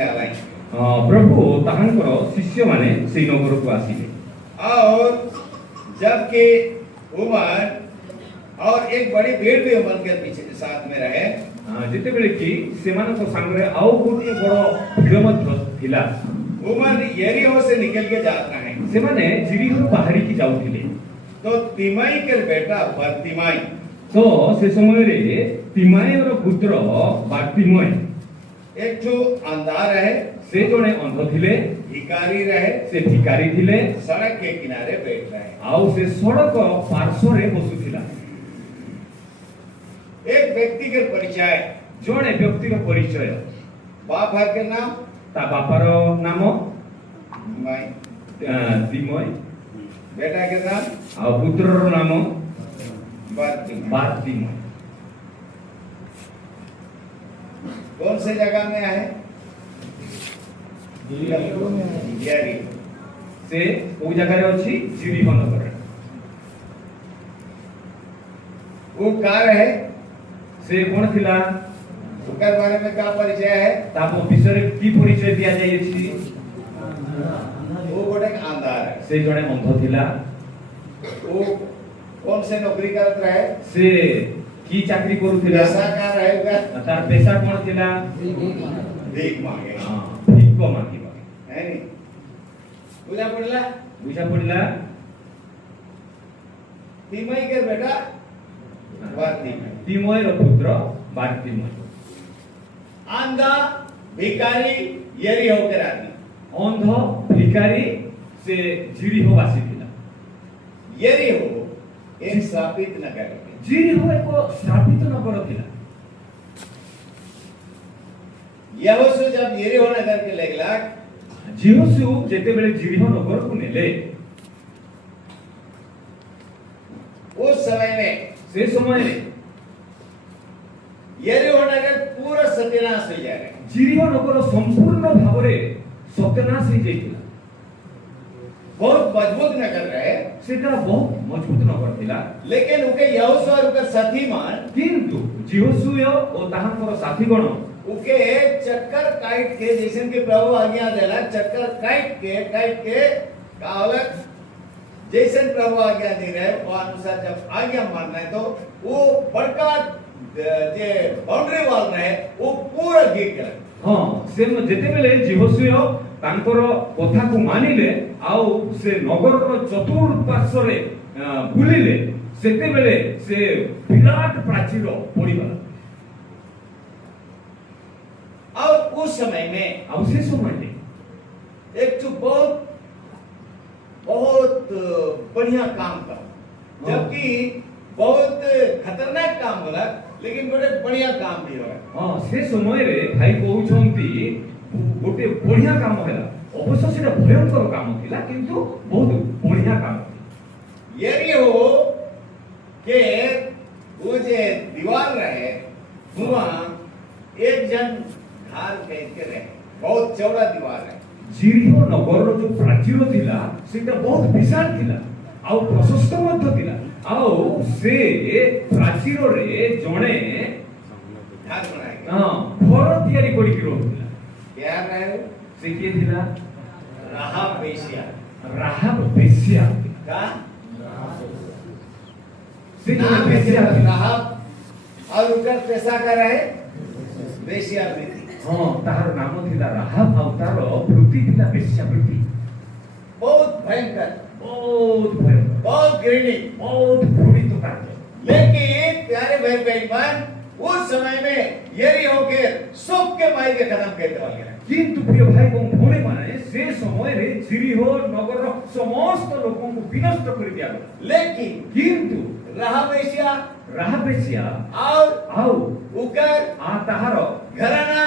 में आए प्रभु ताहांकर शिष्य माने से नगर को आसिले और जबकि उमर और एक बड़ी भीड़ भी उमर के पीछे साथ में रहे जिते बेले कि सेमानक संगे आउ गोटे बड़ भीड़ मध्य थिला उमर यरीहो से निकल के जाता है से माने जिरिहो बाहरी की जाउथिले तो तिमाई के बेटा बर्तिमाई तो से समय रे तिमाई और पुत्र बार्तिमय एक जो अंधा रहे से जने अंध थिले भिखारी रहे से भिखारी थिले सड़क के किनारे बैठ रहे आउ से सड़क पार्श्व रे बसुथिला एक व्यक्ति के परिचय जने व्यक्ति का परिचय बाप हर के नाम ता बापार नाम माई तिमय बेटा के नाम आ पुत्रर नाम बर्तिमाई बार्तिमय कौन से जगह में है यरी से ओ जगह रे अछि जिरिहो नगर वो कार है से कोन थिला उसके बारे में क्या परिचय है तापो विषय रे की परिचय दिया जाय अछि वो गोटे अंधार है से जने अंध थिला वो कौन से नौकरी करत रहे से की चाकरी करूथिला पैसा का रहेगा तार पैसा कोन थिला भीख मांगे भिक्को मांगिबा है नहीं बुझा पड़ला बुझा पड़ला तिमाई के बेटा बर्तिमाई तिमय रो पुत्र बार्तिमय अंधा भिखारी यरीहो के रानी अंध भिखारी से जिरिहो वासी थिला यरीहो एक श्रापित नगर है जिरिहो एक श्रापित नगर थिला यहोशू जब यरीहो नगर के लगला जिहोशू जेते बेले जिरिहो नगर को नेले उस समय में से समय रे यरीहो नगर पूरा सत्यानाश हो जाए जिरिहो नगर संपूर्ण भावरे सत्यानाश हो जाइतिला बहुत मजबूत नगर रहे सेटा बहुत मजबूत नगर थिला लेकिन उनके यहोशू और उनका साथी मान किंतु जिहोशू ओ ताहांकर साथी गण उनके चक्कर काट के जैसे कि प्रभु आज्ञा देला चक्कर काट के कावलक जैसे प्रभु आज्ञा दे रहे वो अनुसार जब आज्ञा मानना है तो वो बड़का जे बाउंड्री वॉल रहे वो पूरा गिर गया हां से जेते बेले जिहोशू तांकर कथा को मानिले आउ से नगर रो चतुर्पार्श्व रे बुलिले सेते बेले से विराट प्राचीर पड़ीगला और उस समय में आउ से समय में एक तो बहुत बढ़िया काम था जबकि बहुत खतरनाक काम होला लेकिन बड़े बढ़िया काम भी होला हां से समय रे भाई कहउछंती गोटे बढ़िया काम होला अवश्य सेटा भयंकर काम थिला किंतु बहुत बढ़िया काम यरीहो के वो जे दीवार रहे वहां एक जन घर बैठ के रहे बहुत चौड़ा दीवार है जिरिहो नगर रो जो प्राचीर थिला सेटा बहुत विशाल थिला आउ प्रशस्त मध्य थिला आउ से प्राचीर रे जणे घर बनाए हां घर तयारी करी कि रहथिला क्या रहे से के थिला राहब वेश्या राहब वेश्या का से नाम वेश्या राहब और उनका पैसा का रहे वेश्या वृत्ति हां तार नाम थिला राहब आउ तार वृत्ति थिला वेश्या वृत्ति बहुत भयंकर बहुत घृणी बहुत घृणित कार्य लेकिन प्यारे भाई बहन उस समय में यरीहो के सब के माई के खत्म कर देवा गया किंतु प्रिय भाई को भोले माने से समय रे जिरिहो नगर रो समस्त लोगों को विनष्ट कर दिया लेकिन किंतु राहब वेश्या और आउ उकर आ ताहार घराना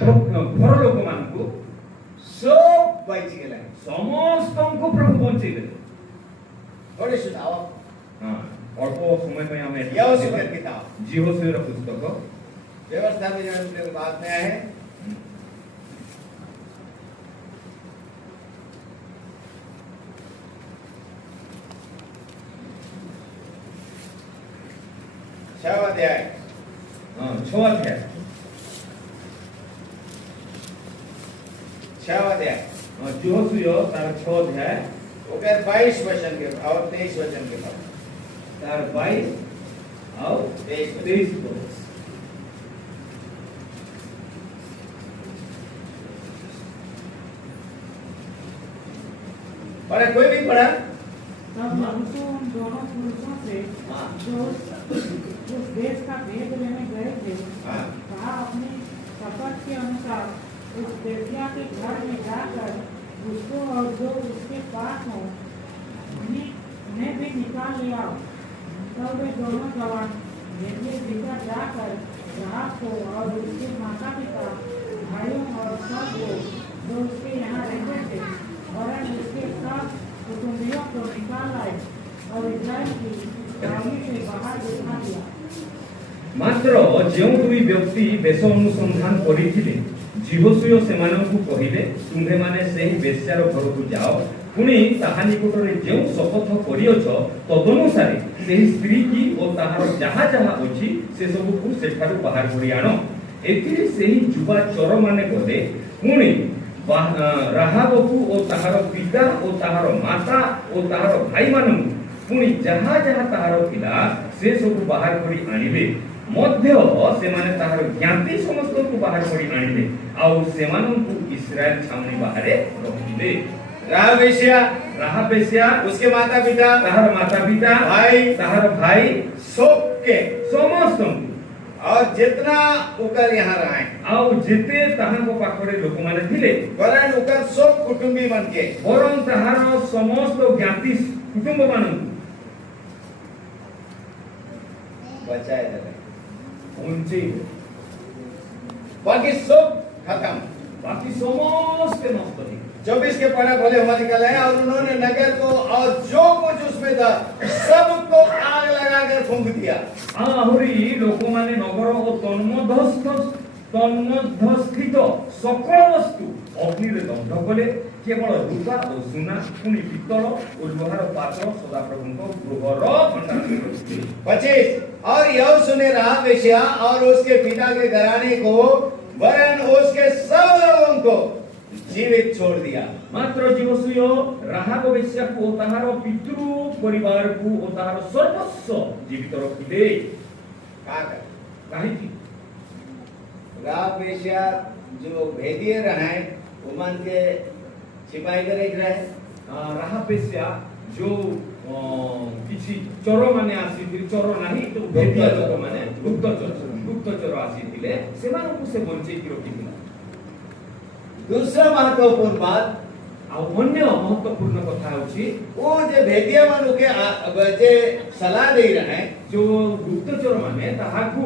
घर लोक मान को सब बच गेला समस्त को प्रभु बंचे देले थोड़े सुनाओ हां अल्प समय में हमें यहोशू की किताब जिहोशू रा पुस्तक व्यवस्था में जो बात में है छह अध्याय हां 6 अध्याय 6 अध्याय जिहोशूय तार 6 अध्याय ओकर 22 वचन के और 23 वचन के बाद तार 22 और 23 पद। पढ़ा कोई भी पढ़ा? तब यहोशू उन दोनों पुरुषों से हाँ। जो उस देश का भेद लेने गए थे हाँ। कहा, अपनी शपथ के अनुसार उस बेटिया के घर में जाकर उसको और जो उसके पास हो उन्हें भी निकाल ले आओ। तब वे दोनों जवान भेदिए भीतर जाकर राहब को और उसके माता पिता भाइयों और सब को जो उसके यहाँ रहते थे और उसके सब कुटुंबियों को निकाल लाए और इस्राएल की छावनी से बाहर दिखा दिया। मात्र ଯେଉଁ ଦୁଇ ବ୍ୟକ୍ତି ବେଶ ଅନୁସନ୍ଧାନ କରିଥିଲେ ଜିହୋଶୂୟ ସେମାନଙ୍କୁ କହିଲେ, ତୁମ୍ଭେମାନେ ସେହି ବେଶ୍ୟାର ଘରକୁ ଯାଅ, ପୁଣି ତାହା ନିକଟରେ ଯେଉଁ ଶପଥ କରିଅଛ ତଦନୁସାରେ ସେହି ସ୍ତ୍ରୀକି ଓ ତାହାର ଯାହା ଯାହା ଅଛି ସେସବୁକୁ ସେଠାରୁ ବାହାର କରି ଆଣ। ଏଥିରେ ସେହି ଯୁବା ଚୋରମାନେ ଗଲେ, ପୁଣି ରାହାବକୁ ଓ ତାହାର ପିତା ଓ ତାହାର ମାତା ଓ ତାହାର ଭାଇମାନଙ୍କୁ ପୁଣି ଯାହା ଯାହା ତାହାର ଥିଲା ସେ ସବୁ ବାହାର କରି ଆଣିଲେ। ମଧ୍ୟ ସେମାନେ ତାହାର ଜ୍ଞାତି ସମସ୍ତଙ୍କୁ ବାହାର କରି ଆଣିଲେ ଆଉ ସେମାନଙ୍କୁ ଇସ୍ରାଏଲ ଛାଉଣି ବାହାରେ ରଖିଲେ। राहब ବେଶ୍ୟା उसके माता पिता ତାହାର ମାତା ପିତା ତାହାର ଭାଇ शोक के ସମସ୍ତଙ୍କୁ और जितना उकर यहाँ रहे ଆଉ ଯେତେ ତାହାଙ୍କ ପାଖରେ ଲୋକମାନେ ଥିଲେ वरन उकर शोक कुटुंबी मन के ବରଂ ତାହାର ସମସ୍ତ ଜ୍ଞାତି କୁଟୁମ୍ବ ମାନଙ୍କୁ बचाए देते ବଞ୍ଚେଇଲେ। बाकी शोक खत्म। ବାକି ସମସ୍ତେ ନଷ୍ଟ ହେଇଗଲେ। 24 के पढ़ा भले हुआ निकल आए और उन्होंने नगर को और जो कुछ उसमें था सबको आग लगाकर फूंक दिया। ଆହୁରି ଲୋକମାନେ ନଗର ଓ ତନ୍ମଧ୍ୟସ୍ଥିତ सकल वस्तु ଅଗ୍ନିରେ ଦଗ୍ଧ କଲେ। କେବଳ ରୂପା ଓ ସୁନା, ପୁଣି ପିତ୍ତଳ ଓ ଲୁହାର ପାତ୍ର ସଦାପ୍ରଭୁଙ୍କ ଗୃହର ଭଣ୍ଡାରରେ ରଖିଥିଲେ। 25 और यहोशू ने राहब वेश्या और उसके पिता के घराने को वरन उसके सब लोगों को जीवित छोड़ दिया। ମାତ୍ର ଜିହୋଶୂୟ ରାହାବ ବେଶ୍ୟାକୁ ଓ ତାହାର ପିତୃ ପରିବାରକୁ ଓ ତାହାର ସର୍ବସ୍ୱ ଜୀବିତ ରଖିଲେ। କାହିଁକି? राहब वेश्या जो भेदिए रहे उमन के छिपाई करे रहे। ରାହାବ ବେଶ୍ୟା ଯୋଉ କିଛି ଚୋର ମାନେ ଆସିଥିଲେ, ଚୋର ନାହିଁ ଯୋଉ ଭେଦିଆ ଲୋକମାନେ ଗୁପ୍ତଚର ଆସିଥିଲେ ସେମାନଙ୍କୁ ସେ ବଞ୍ଚେଇକି ରଖିଥିଲା। दूसरा महत्वपूर्ण बात ଆଉ ଅନ୍ୟ ମହତ୍ୱପୂର୍ଣ୍ଣ କଥା ହେଉଛି वो जो भेदिया मन के जे सलाह दे रहे ଯୋଉ ଗୁପ୍ତଚର ମାନେ ତାହାକୁ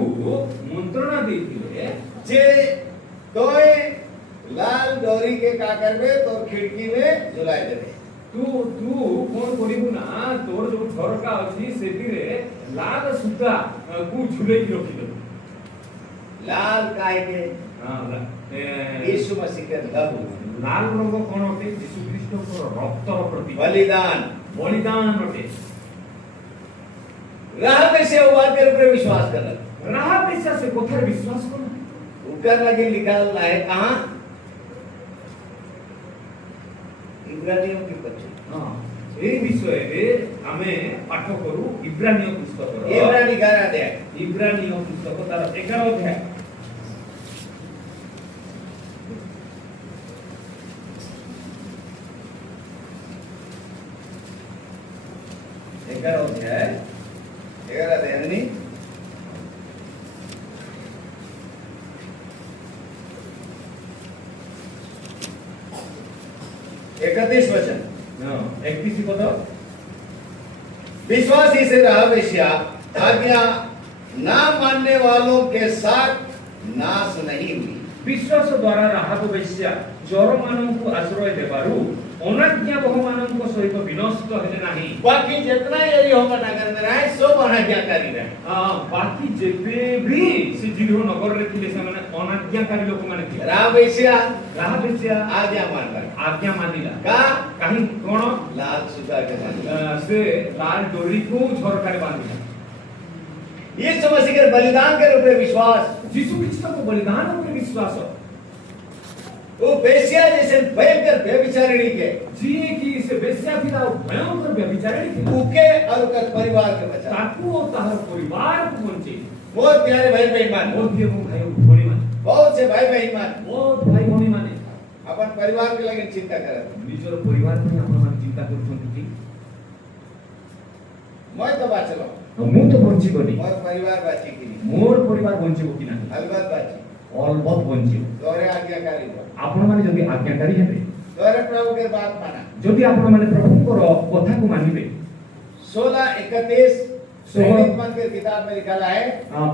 ମନ୍ତ୍ରଣା ଦେଇଥିଲେ जे तोय लाल डोरी के का करबे तो खिड़की में झुलाए देबे। ତୁ କଣ କରିବୁ ନା ତୋର ଯୋଉ ଝରକା ଅଛି ସେଥିରେ ଲାଲ ସୂତା କୁ ଝୁଲେଇକି ରଖିଦେବୁ। लाल काहे के यीशु मसीह के लहू। ଲାଲ ରଙ୍ଗ କଣ ଅଟେ? ଯୀଶୁ ଖ୍ରୀଷ୍ଟଙ୍କର ରକ୍ତର ପ୍ରତୀକ, बलिदान ଅଟେ। राहब से वो बात के ऊपर विश्वास कर रहा ରାହାବ ବେଶ୍ୟା ସେ କଥାରେ ବିଶ୍ୱାସ କଲା। ऊपर लगे निकालना है कहाँ? इब्रानियों की पत्री। এই বিষয়ে ଆମେ ପାଠ କରୁ ଇବ୍ରାନୀୟ ପୁସ୍ତକର इब्रानी 11 अध्याय। ଇବ୍ରାନୀୟ ପୁସ୍ତକ ତାର 11 ଅଧ୍ୟାୟ। 11 अध्याय 11 अध्याय नहीं 31 वचन। 31 पद। विश्वासी से राहब वेश्या आज्ञा ना मानने वालों के साथ नाश नहीं हुई। विश्वास द्वारा राहब वेश्या चोर माननकु आश्रय देबारु अनाज्ञाबह माननक सहित विनष्ट हेले नाही। बाकी जितना यदि होगा नगर में रहे सब अनाज्ञाकारी रहे। बाकी जेते भी से जिरो नगर रे थिले से माने अनाज्ञाकारी लोक माने थिले। राहब वेश्या आज्ञा मानिला का काहे कोन लाल सूता के बांधिला से लाल डोरी को झरकारे बांधिला। यीशु मसीह के बलिदान के रूप में विश्वास, यीशु ख्रीष्ट को बलिदान रूप में विश्वास वो बेश्या जैसे भयंकर व्यभिचारिणी के ଯିଏ କି ସେ ବେଶ୍ୟା ଥିଲା ଆଉ ଭୟଙ୍କର ବ୍ୟଭିଚାରିଣୀ ଥିଲା उके और उनका परिवार के बचा। ତାକୁ ଓ ତାହାର ପରିବାରକୁ ବଞ୍ଚେଇ बहुत प्यारे भाई बहन ମୋର ପ୍ରିୟ ଭାଇ ଓ ଭଉଣୀମାନେ बहुत से भाई बहन ବହୁତ ଭାଇ ଭଉଣୀମାନେ अपन परिवार के लिए चिंता कर। ନିଜର ପରିବାର ପାଇଁ ଆପଣମାନେ ଚିନ୍ତା କରୁଛନ୍ତି କି मैं तो बाचलो ମୁଁ ତ ବଞ୍ଚିବନି और परिवार बाची की ମୋର ପରିବାର ବଞ୍ଚିବ କି ନାହିଁ अलबत बाची ଅଲବତ ବଞ୍ଚିବ तोरे आज्ञाकारी हो ଆପଣମାନେ ଯଦି ଆଜ୍ଞାକାରୀ ହେବେ तोरे प्रभु के बात माना। ଯଦି ଆପଣମାନେ ପ୍ରଭୁଙ୍କର କଥାକୁ ମାନିବେ 16:31 प्रेरित मन के किताब में लिखा है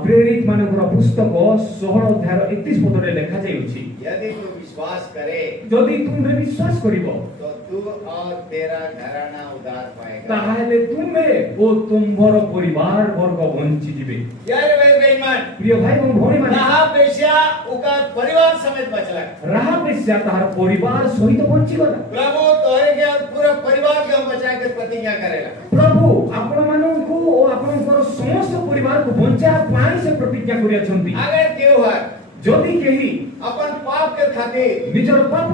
ପ୍ରେରିତ ମାନଙ୍କର ପୁସ୍ତକ 16 ଅଧ୍ୟାୟର 31 ପଦରେ ଲେଖା ଯାଇଅଛି यदि तू विश्वास करे ଯଦି ତୁମେ ବିଶ୍ୱାସ କରିବ तो तू और तेरा घराना उद्धार पाएगा। ତାହେଲେ ତୁମେ ଓ ତୁମର ପରିବାର ବର୍ଗ ବଞ୍ଚି ଯିବେ यार भाई बहन ପ୍ରିୟ ଭାଇ ଏବଂ ଭଉଣୀମାନେ रहा बेश्या उका परिवार समेत बचला। ରାହା ବେଶ୍ୟା ତାହାର ପରିବାର ସହିତ ବଞ୍ଚିଗଲା प्रभु तोरे के और पूरा परिवार के हम बचा के प्रतिज्ञा करेगा। ପ୍ରଭୁ ଆପଣମାନଙ୍କୁ ଓ ଆପଣଙ୍କର ସମସ୍ତ ପରିବାରକୁ ବଞ୍ଚାଇବା ପାଇଁ ସେ ପ୍ରତିଜ୍ଞା କରିଅଛନ୍ତି अगर क्यों है ଯଦି କେହି अपन पाप के खातिर ନିଜର ପାପ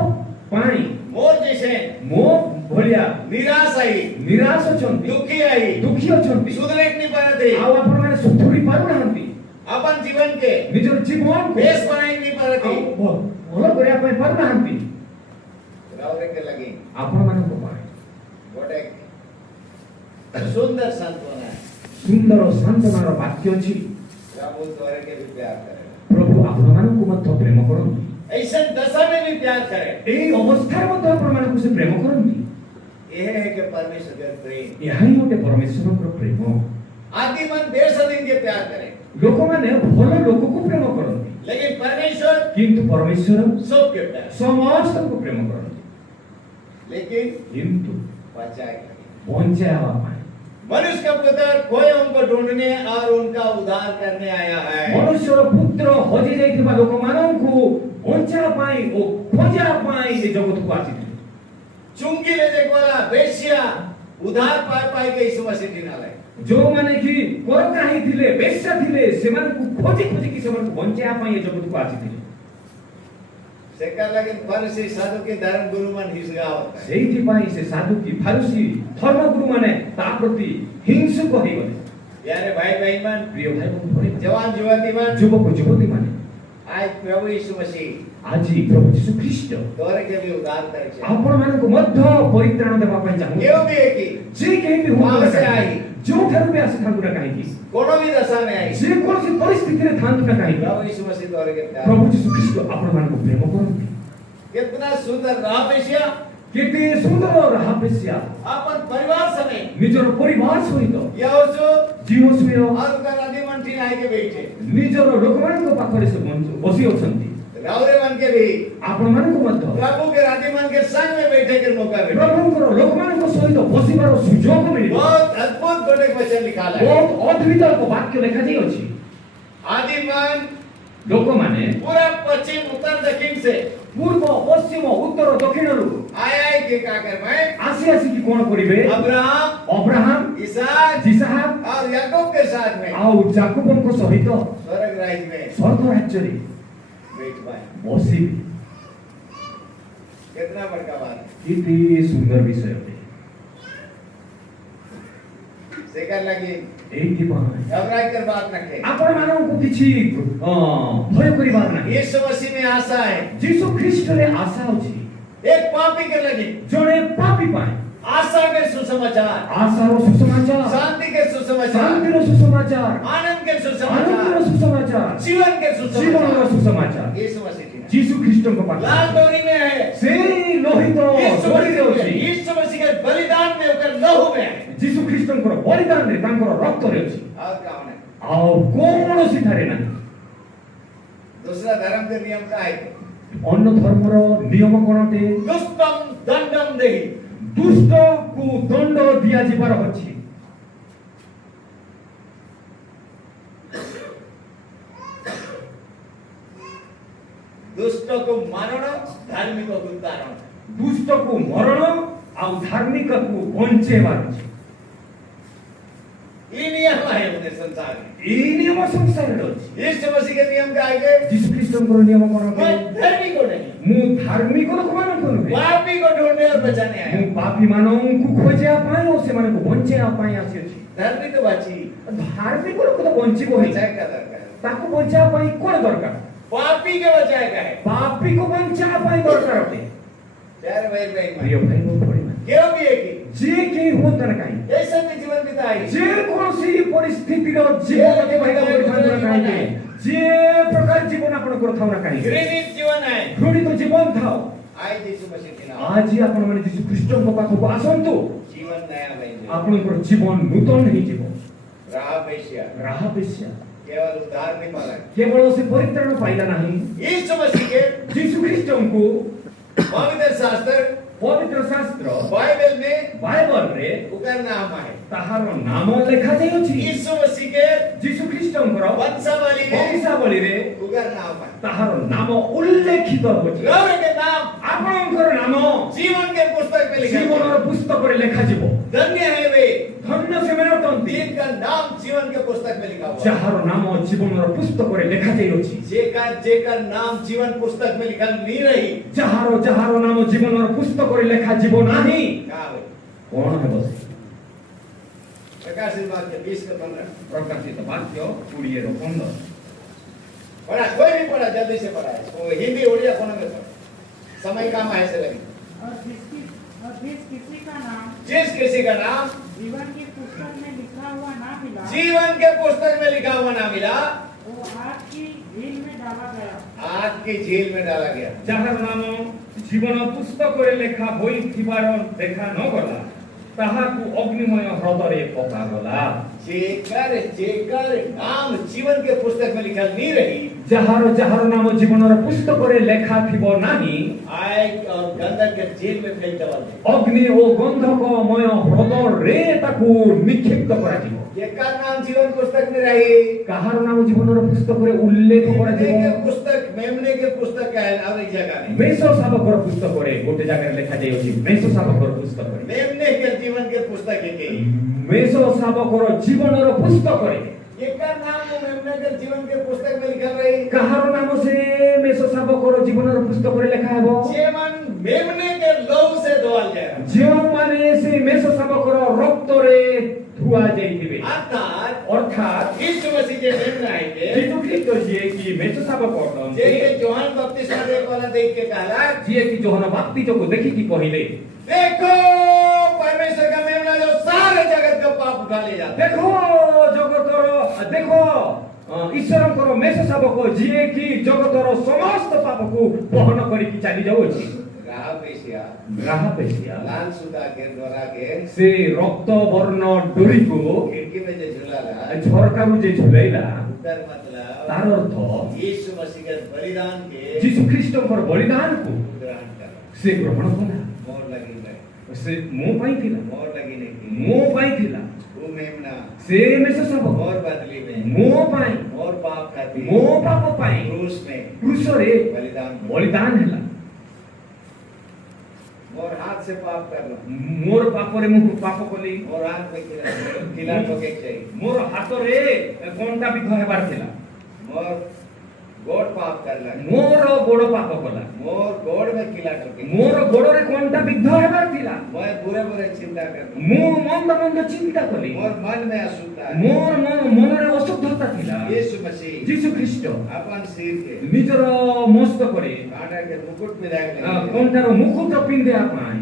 ପାଇଁ मोर जैसे ମୋ ଭଳିଆ निराश आई ନିରାଶ ଅଛନ୍ତି दुखी आई ଦୁଃଖୀ ଅଛନ୍ତି सुधरे नहीं पाए थे ଆଉ ଆପଣମାନେ ସୁଧୁରି ପାରୁନାହାନ୍ତି अपन जीवन के ନିଜର ଜୀବନକୁ बेस बनाई नहीं पाए थे ଆଉ ଭଲ କରିବା ପାଇଁ ପାରୁନାହାନ୍ତି रावरे के लगे ଆପଣମାନଙ୍କ ପାଇଁ गोटे सुंदर सांत्वना है। ସୁନ୍ଦର ସାନ୍ତ୍ୱନାର ବାକ୍ୟ ଅଛି प्रभु तोरे के भी प्यार करे ପ୍ରଭୁ ଆପଣମାନଙ୍କୁ ମଧ୍ୟ ପ୍ରେମ କରନ୍ତି ऐसे दशा में भी प्यार करे। ଏହି ଅବସ୍ଥାରେ ମଧ୍ୟ ଆପଣମାନଙ୍କୁ ସେ ପ୍ରେମ କରନ୍ତି यह है कि परमेश्वर का प्रेम ଏହା ହିଁ ଗୋଟେ ପରମେଶ୍ୱରଙ୍କର ପ୍ରେମ आदि मन बेसदिन के प्यार करे ଲୋକମାନେ ଭଲ ଲୋକକୁ ପ୍ରେମ କରନ୍ତି लेकिन परमेश्वर କିନ୍ତୁ ପରମେଶ୍ୱର सबके प्यार ସମସ୍ତଙ୍କୁ ପ୍ରେମ କରନ୍ତି लेकिन କିନ୍ତୁ बचाएगा। ବଞ୍ଚାଇବା ପାଇଁ मनुष्य का पुत्र कोई उनको ढूंढने और उनका उद्धार करने आया है। ମନୁଷ୍ୟର ପୁତ୍ର ହଜି ଯାଇଥିବା ଲୋକମାନଙ୍କୁ ବଞ୍ଚାଇବା ପାଇଁ ଓ ଖୋଜିବା ପାଇଁ ଏ ଜଗତକୁ ଆସିଥିଲେ चुंगी ले देखो वाला बेश्या उद्धार पाए पाए के यीशु मसीह जी नाले ଯୋଉମାନେ କି କରକା ହେଇଥିଲେ ବେଶ୍ୟା ଥିଲେ ସେମାନଙ୍କୁ ଖୋଜି ଖୋଜିକି ସେମାନଙ୍କୁ ବଞ୍ଚାଇବା ପାଇଁ ଏ ଜଗତକୁ ଆସିଥିଲେ सेकर लेकिन फरीसी साधु के धर्म गुरु मन हिसगा होता है। ସେଇଥିପାଇଁ ସେ ସାଧୁ କି ଫାରୁସି ଧର୍ମଗୁରୁ ମାନେ ତା ପ୍ରତି ହିଂସୁକ ହେଇଗଲେ यारे भाई बहन मन ପ୍ରିୟ ଭାଇ ଏବଂ ଭଉଣୀ जवान युवती मन ଯୁବକ ଯୁବତୀ ମାନେ आज प्रभु यीशु मसीह ଆଜି ପ୍ରଭୁ ଯୀଶୁ ଖ୍ରୀଷ୍ଟ तोरे के भी उद्धार करे छे। ଆପଣମାନଙ୍କୁ ମଧ୍ୟ ପରିତ୍ରାଣ ଦେବା ପାଇଁ ଚାହୁଁଛନ୍ତି क्यों भी है कि ଯେ କେହି ବି ହୁଅନ୍ତୁ କୌଣସି ନା କାହିଁକି, ଆଇ। ଯୋଉଠାରୁ ବି ଆସିଥାନ୍ତୁ ନା କାହିଁକି कोनो भी दशा में आई ଯେକୌଣସି ପରିସ୍ଥିତିରେ ଥାନ୍ତୁ ନା କାହିଁକି प्रभु यीशु मसीह तोरे के प्यार ପ୍ରଭୁ ଯୀଶୁ ଖ୍ରୀଷ୍ଟ ଆପଣମାନଙ୍କୁ ପ୍ରେମ କରନ୍ତି कितना सुंदर रहा बेश्या କେତେ ସୁନ୍ଦର ରାହା ବେଶ୍ୟା अपन परिवार समेत ନିଜର ପରିବାର ସହିତ यहोशू ଜୀବସୁୟ और उनका नदी मन ठीक आए के बैठे ନିଜର ଲୋକମାନଙ୍କ ପାଖରେ ସେ ବସି ଅଛନ୍ତି रावरे मन के भी ଆପଣମାନଙ୍କୁ ମଧ୍ୟ प्रभु के राधे मन के संग में बैठे के मौका मिले। ପ୍ରଭୁଙ୍କର ଲୋକମାନଙ୍କ ସହିତ ବସିବାର ସୁଯୋଗ ମିଳିବ बहुत अद्भुत गोटे वचन लिखा है। ବହୁତ ଅଦ୍ଭୁତ ଏକ ବାକ୍ୟ ଲେଖାଯାଇଅଛି आदि मन ଲୋକମାନେ पूरा पश्चिम उत्तर दक्षिण से ପୂର୍ବ ପଶ୍ଚିମ ଉତ୍ତର ଦକ୍ଷିଣରୁ आया है के काकर में ଆସି ଆସିକି କଣ କରିବେ अब्राहम ଅବ୍ରାହମ इसहाक ଯିସାହାକ और याकूब के साथ में ଆଉ ଯାକୋବଙ୍କ ସହିତ स्वर्ग राज्य में ସ୍ୱର୍ଗ ରାଜ୍ୟରେ बैठ पाए। ବସିବେ कितना बड़का बात है। କେତେ ସୁନ୍ଦର ବିଷୟ ଅଟେ सेकर लगी ଏଇଥିପାଇଁ घबराई कर बात रखे। ଆପଣମାନଙ୍କୁ କିଛି ଭୟ କରିବାର ନାହିଁ यीशु मसीह में आशा है। ଯୀଶୁ ଖ୍ରୀଷ୍ଟରେ ଆଶା ଅଛି एक पापी के लगी ଜଣେ ପାପୀ ପାଇଁ आशा के सुसमाचार, ଆଶାର ସୁସମାଚାର शांति के सुसमाचार, ଶାନ୍ତିର ସୁସମାଚାର आनंद के ଆନନ୍ଦର सुसमाचार, ସୁସମାଚାର जीवन के ଜୀବନର सुसमाचार ସୁସମାଚାର यीशु मसीह की है। ଯୀଶୁ ଖ୍ରୀଷ୍ଟଙ୍କ ପାଖରେ लाल डोरी में है। ସେଇ ଲୋହିତ ଜଡ଼ିତ ଅଛି यीशु मसीह के बलिदान में होकर लहू में है। ଯୀଶୁ ଖ୍ରୀଷ୍ଟଙ୍କର ବଳିଦାନରେ ତାଙ୍କର ରକ୍ତରେ ଅଛି और कौन है? ଆଉ କୌଣସିଠାରେ ନାହିଁ दूसरा धर्म के नियम का है ଅନ୍ୟ ଧର୍ମର ନିୟମ କଣ ଅଟେ दुष्टम दंडम देहि। ଦୁଷ୍ଟକୁ ଦଣ୍ଡ ଦିଆଯିବାର ଅଛି दुष्ट को मारण, धार्मिक को उतारण। ଦୁଷ୍ଟକୁ ମରଣ ଆଉ ଧାର୍ମିକକୁ ବଞ୍ଚେଇବାର ଅଛି ये नियम है अपने संसार में। ଏଇ ନିୟମ ସଂସାରରେ ଅଛି यीशु मसीह के नियम का आगे ଯୀଶୁ ଖ୍ରୀଷ୍ଟଙ୍କର ନିୟମ କଣ मैं ଅଟେ धर्मी को नहीं, ମୁଁ ଧାର୍ମିକ ଲୋକମାନଙ୍କୁ ନୁହେଁ, पापी को ढूंढने और बचाने आया। ମୁଁ ପାପୀ ମାନଙ୍କୁ ଖୋଜିବା ପାଇଁ ଓ ସେମାନଙ୍କୁ ବଞ୍ଚେଇବା ପାଇଁ ଆସିଅଛି। धर्मी तो बची, ଧାର୍ମିକ ଲୋକ ତ ବଞ୍ଚିବ ହିଁ, बचाए का दरकार है। ତାକୁ ବଞ୍ଚାଇବା ପାଇଁ କଣ ଦରକାର? पापी के बचाए का है। ପାପୀକୁ ବଞ୍ଚାଇବା ପାଇଁ ଦରକାର ଅଟେ। चार भाई बहन ପ୍ରିୟ ଭାଇ ଓ ଭଉଣୀମାନେ, क्यों भी एक ही ଯିଏ କେହି ହୁଅନ୍ତୁ ନା କାହିଁକି, जैसे भी जीवन बिताई, ଯେକୌଣସି ପରିସ୍ଥିତିର ଜୀବନ ଅତିବାହିତ କରିଥାନ୍ତୁ ନା କାହିଁକି, ଯେ ପ୍ରକାର ଜୀବନ ଆପଣଙ୍କର ଥାଉ ନା କାହିଁକି, घृणित जीवन है। ଘୃଣିତ ଜୀବନ ଥାଉ, आज यीशु मसीह के नाम ଆଜି ଆପଣମାନେ ଯୀଶୁ ଖ୍ରୀଷ୍ଟଙ୍କ ପାଖକୁ ଆସନ୍ତୁ, जीवन नया बन जाए। ଆପଣଙ୍କର ଜୀବନ ନୂତନ ହେଇଯିବ। राह पेशिया ରାହା ବେଶ୍ୟା केवल उद्धार नहीं पाला, କେବଳ ସେ ପରିତ୍ରାଣ ପାଇଲା ନାହିଁ, यीशु मसीह के ଯୀଶୁ ଖ୍ରୀଷ୍ଟଙ୍କୁ पवित्र शास्त्र ପବିତ୍ର ଶାସ୍ତ୍ର बाइबल में ବାଇବଲରେ उनका नाम है। ତାହାର ନାମ ଲେଖାଯାଇଅଛି। यीशु मसीह के ଯୀଶୁ ଖ୍ରୀଷ୍ଟଙ୍କର वंशावली में ବଂଶାବଳୀରେ उनका नाम है। ତାହାର ନାମ ଉଲ୍ଲେଖିତ ହେଉଛି। गौरव के नाम ଆପଣଙ୍କର ନାମ जीवन के पुस्तक में लिखा है। ଜୀବନର ପୁସ୍ତକରେ ଲେଖାଯିବ। धन्य है वे ଧନ୍ୟ ସେମାନେ ଅଟନ୍ତି जिनका नाम जीवन के पुस्तक में लिखा हुआ है। ଯାହାର ନାମ ଜୀବନର ପୁସ୍ତକରେ ଲେଖାଯାଇଅଛି। जेकर नाम जीवन पुस्तक में लिखा नहीं रही, ଯାହାର ନାମ ଜୀବନର ପୁସ୍ତକରେ ଲେଖାଯିବ ନାହିଁ, कहाँ है? କଣ ହେବ ସେ? प्रकाशित वाक्य 20 का 15 ପ୍ରକାଶିତ ବାକ୍ୟ 20:15। पढ़ा, कोई भी पढ़ा, जल्दी से पढ़ा है। वो हिंदी उड़िया कोनो में पढ़ा, समय कम है ऐसे लगे। और जिस किसी का नाम जिस किसी का नाम जीवन की पुस्तक में लिखा हुआ ना मिला, जीवन के पुस्तक में लिखा हुआ ना मिला, वो आग की झील में डाला गया। आग की झील में डाला गया। ଯାହାର ନାମ ଜୀବନ ପୁସ୍ତକରେ ଲେଖା ହୋଇଥିବାର ଦେଖା ନ ଗଲା, ତାହାକୁ ଅଗ୍ନିମୟ ହ୍ରଦରେ ପକାଗଲା। जेकर नाम जीवन के पुस्तक में लिखा नहीं रही, ଯାହାର ନାମ ଜୀବନର ପୁସ୍ତକରେ ଲେଖା ଥିବ ନାହିଁ, आग और गंधक के झील में फेंक देवा गया। ଅଗ୍ନି ଓ ଗନ୍ଧକମୟ ହ୍ରଦରେ ତାକୁ ନିକ୍ଷିପ୍ତ କରାଯିବ। जेकर नाम जीवन पुस्तक में रही, କାହାର ନାମ ଜୀବନର ପୁସ୍ତକରେ ଉଲ୍ଲେଖ मेमने କରାଯିବ? के पुस्तक, मेमने के पुस्तक का है और एक जगह नहीं। ମେଷ ଶାବକର ପୁସ୍ତକରେ ଗୋଟେ ଜାଗାରେ ଲେଖାଯାଇଅଛି। ମେଷ ଶାବକର ପୁସ୍ତକରେ, मेमने के जीवन के पुस्तक है के ମେଷ ଶାବକର ଜୀବନର ପୁସ୍ତକରେ जेकर नाम वो मेमने के जीवन के पुस्तक में लिखा रही, କାହାର ନାମ ସେ ମେଷ ଶାବକର ଜୀବନର ପୁସ୍ତକରେ ଲେଖା ହେବ? जीवन मेमने के लहू से धोआ जाएगा। ଯେଉଁମାନେ ସେ ମେଷ ଶାବକର ରକ୍ତରେ ଧୁଆ ଯାଇଥିବେ, अर्थात यीशु मसीह के मेमना है के ଯୀଶୁ ଖ୍ରୀଷ୍ଟ ଯିଏକି ମେଷ ଶାବକ ଅଟନ୍ତି, जे के जोहन बपतिस्मा देने वाला देख के कहला, ଯିଏକି ଯୋହନ ବାପ୍ତିଜକୁ ଦେଖିକି କହିଲେ, देखो परमेश्वर का मेमना जो सारे जगत का पाप उठा ले जाता है। ଦେଖ ଜଗତର, ଦେଖ ଈଶ୍ୱରଙ୍କର ମେଷ ଶାବକ ଯିଏକି ଜଗତର ସମସ୍ତ ପାପକୁ ବହନ କରିକି ଚାଲି ଯାଉଅଛି। राह पेशिया ରାହା ପେଶିଆ लाल सूता के द्वारा के ସେ ରକ୍ତ ବର୍ଣ୍ଣ ଡୋରିକୁ खिड़की में जो झुलाला, ଝରକାରୁ ଯେ ଝୁଲେଇଲା, उत्तर मतलब ତାର ଅର୍ଥ यीशु मसीह के बलिदान के ଯୀଶୁ ଖ୍ରୀଷ୍ଟଙ୍କର ବଳିଦାନକୁ ग्रहण करा। ସେ ଗ୍ରହଣ କଲା। मोर लगी नहीं, ସେ ମୋ ପାଇଁ ଥିଲା, मोर लगी नहीं थी। ମୋ ପାଇଁ ଥିଲା। वो मेमना ସେ ମେଷ ଶାବକ मोर बदली में, ମୋ ପାଇଁ, मोर पाप खातिर ମୋ ପାପ ପାଇଁ क्रूस में କ୍ରୁଶରେ बलिदान करा। ବଳିଦାନ ହେଲା। मोर हाथ से पाप करना, ମୋର ପାପରେ ମୁଁ ପାପ କଲି, मोर हाथ में खिला ठोके चाहिए, ମୋର ହାତରେ କଣ୍ଟା ବିଧ ହେବାର ଥିଲା, मोर गोड़ पाप करना, ମୋର ଗୋଡ଼ ପାପ କଲା, मोर गोड़ में खिला ठोके, ମୋର ଗୋଡ଼ରେ କଣ୍ଟା ବିଧ ହେବାର ଥିଲା। मैं बुरे बुरे चिंता करना, ମୁଁ ମନ୍ଦ ମନ୍ଦ ଚିନ୍ତା କଲି, मोर मन में अशुद्धता है। ମୋର ମନରେ ଅଶୁଦ୍ଧତା ଥିଲା। यीशु मसीह ଯୀଶୁ ଖ୍ରୀଷ୍ଟ अपन सिर के ନିଜର ମସ୍ତକରେ कांटा के मुकुट में रख ले, କଣ୍ଟାର ମୁକୁଟ ପିନ୍ଧିବା ପାଇଁ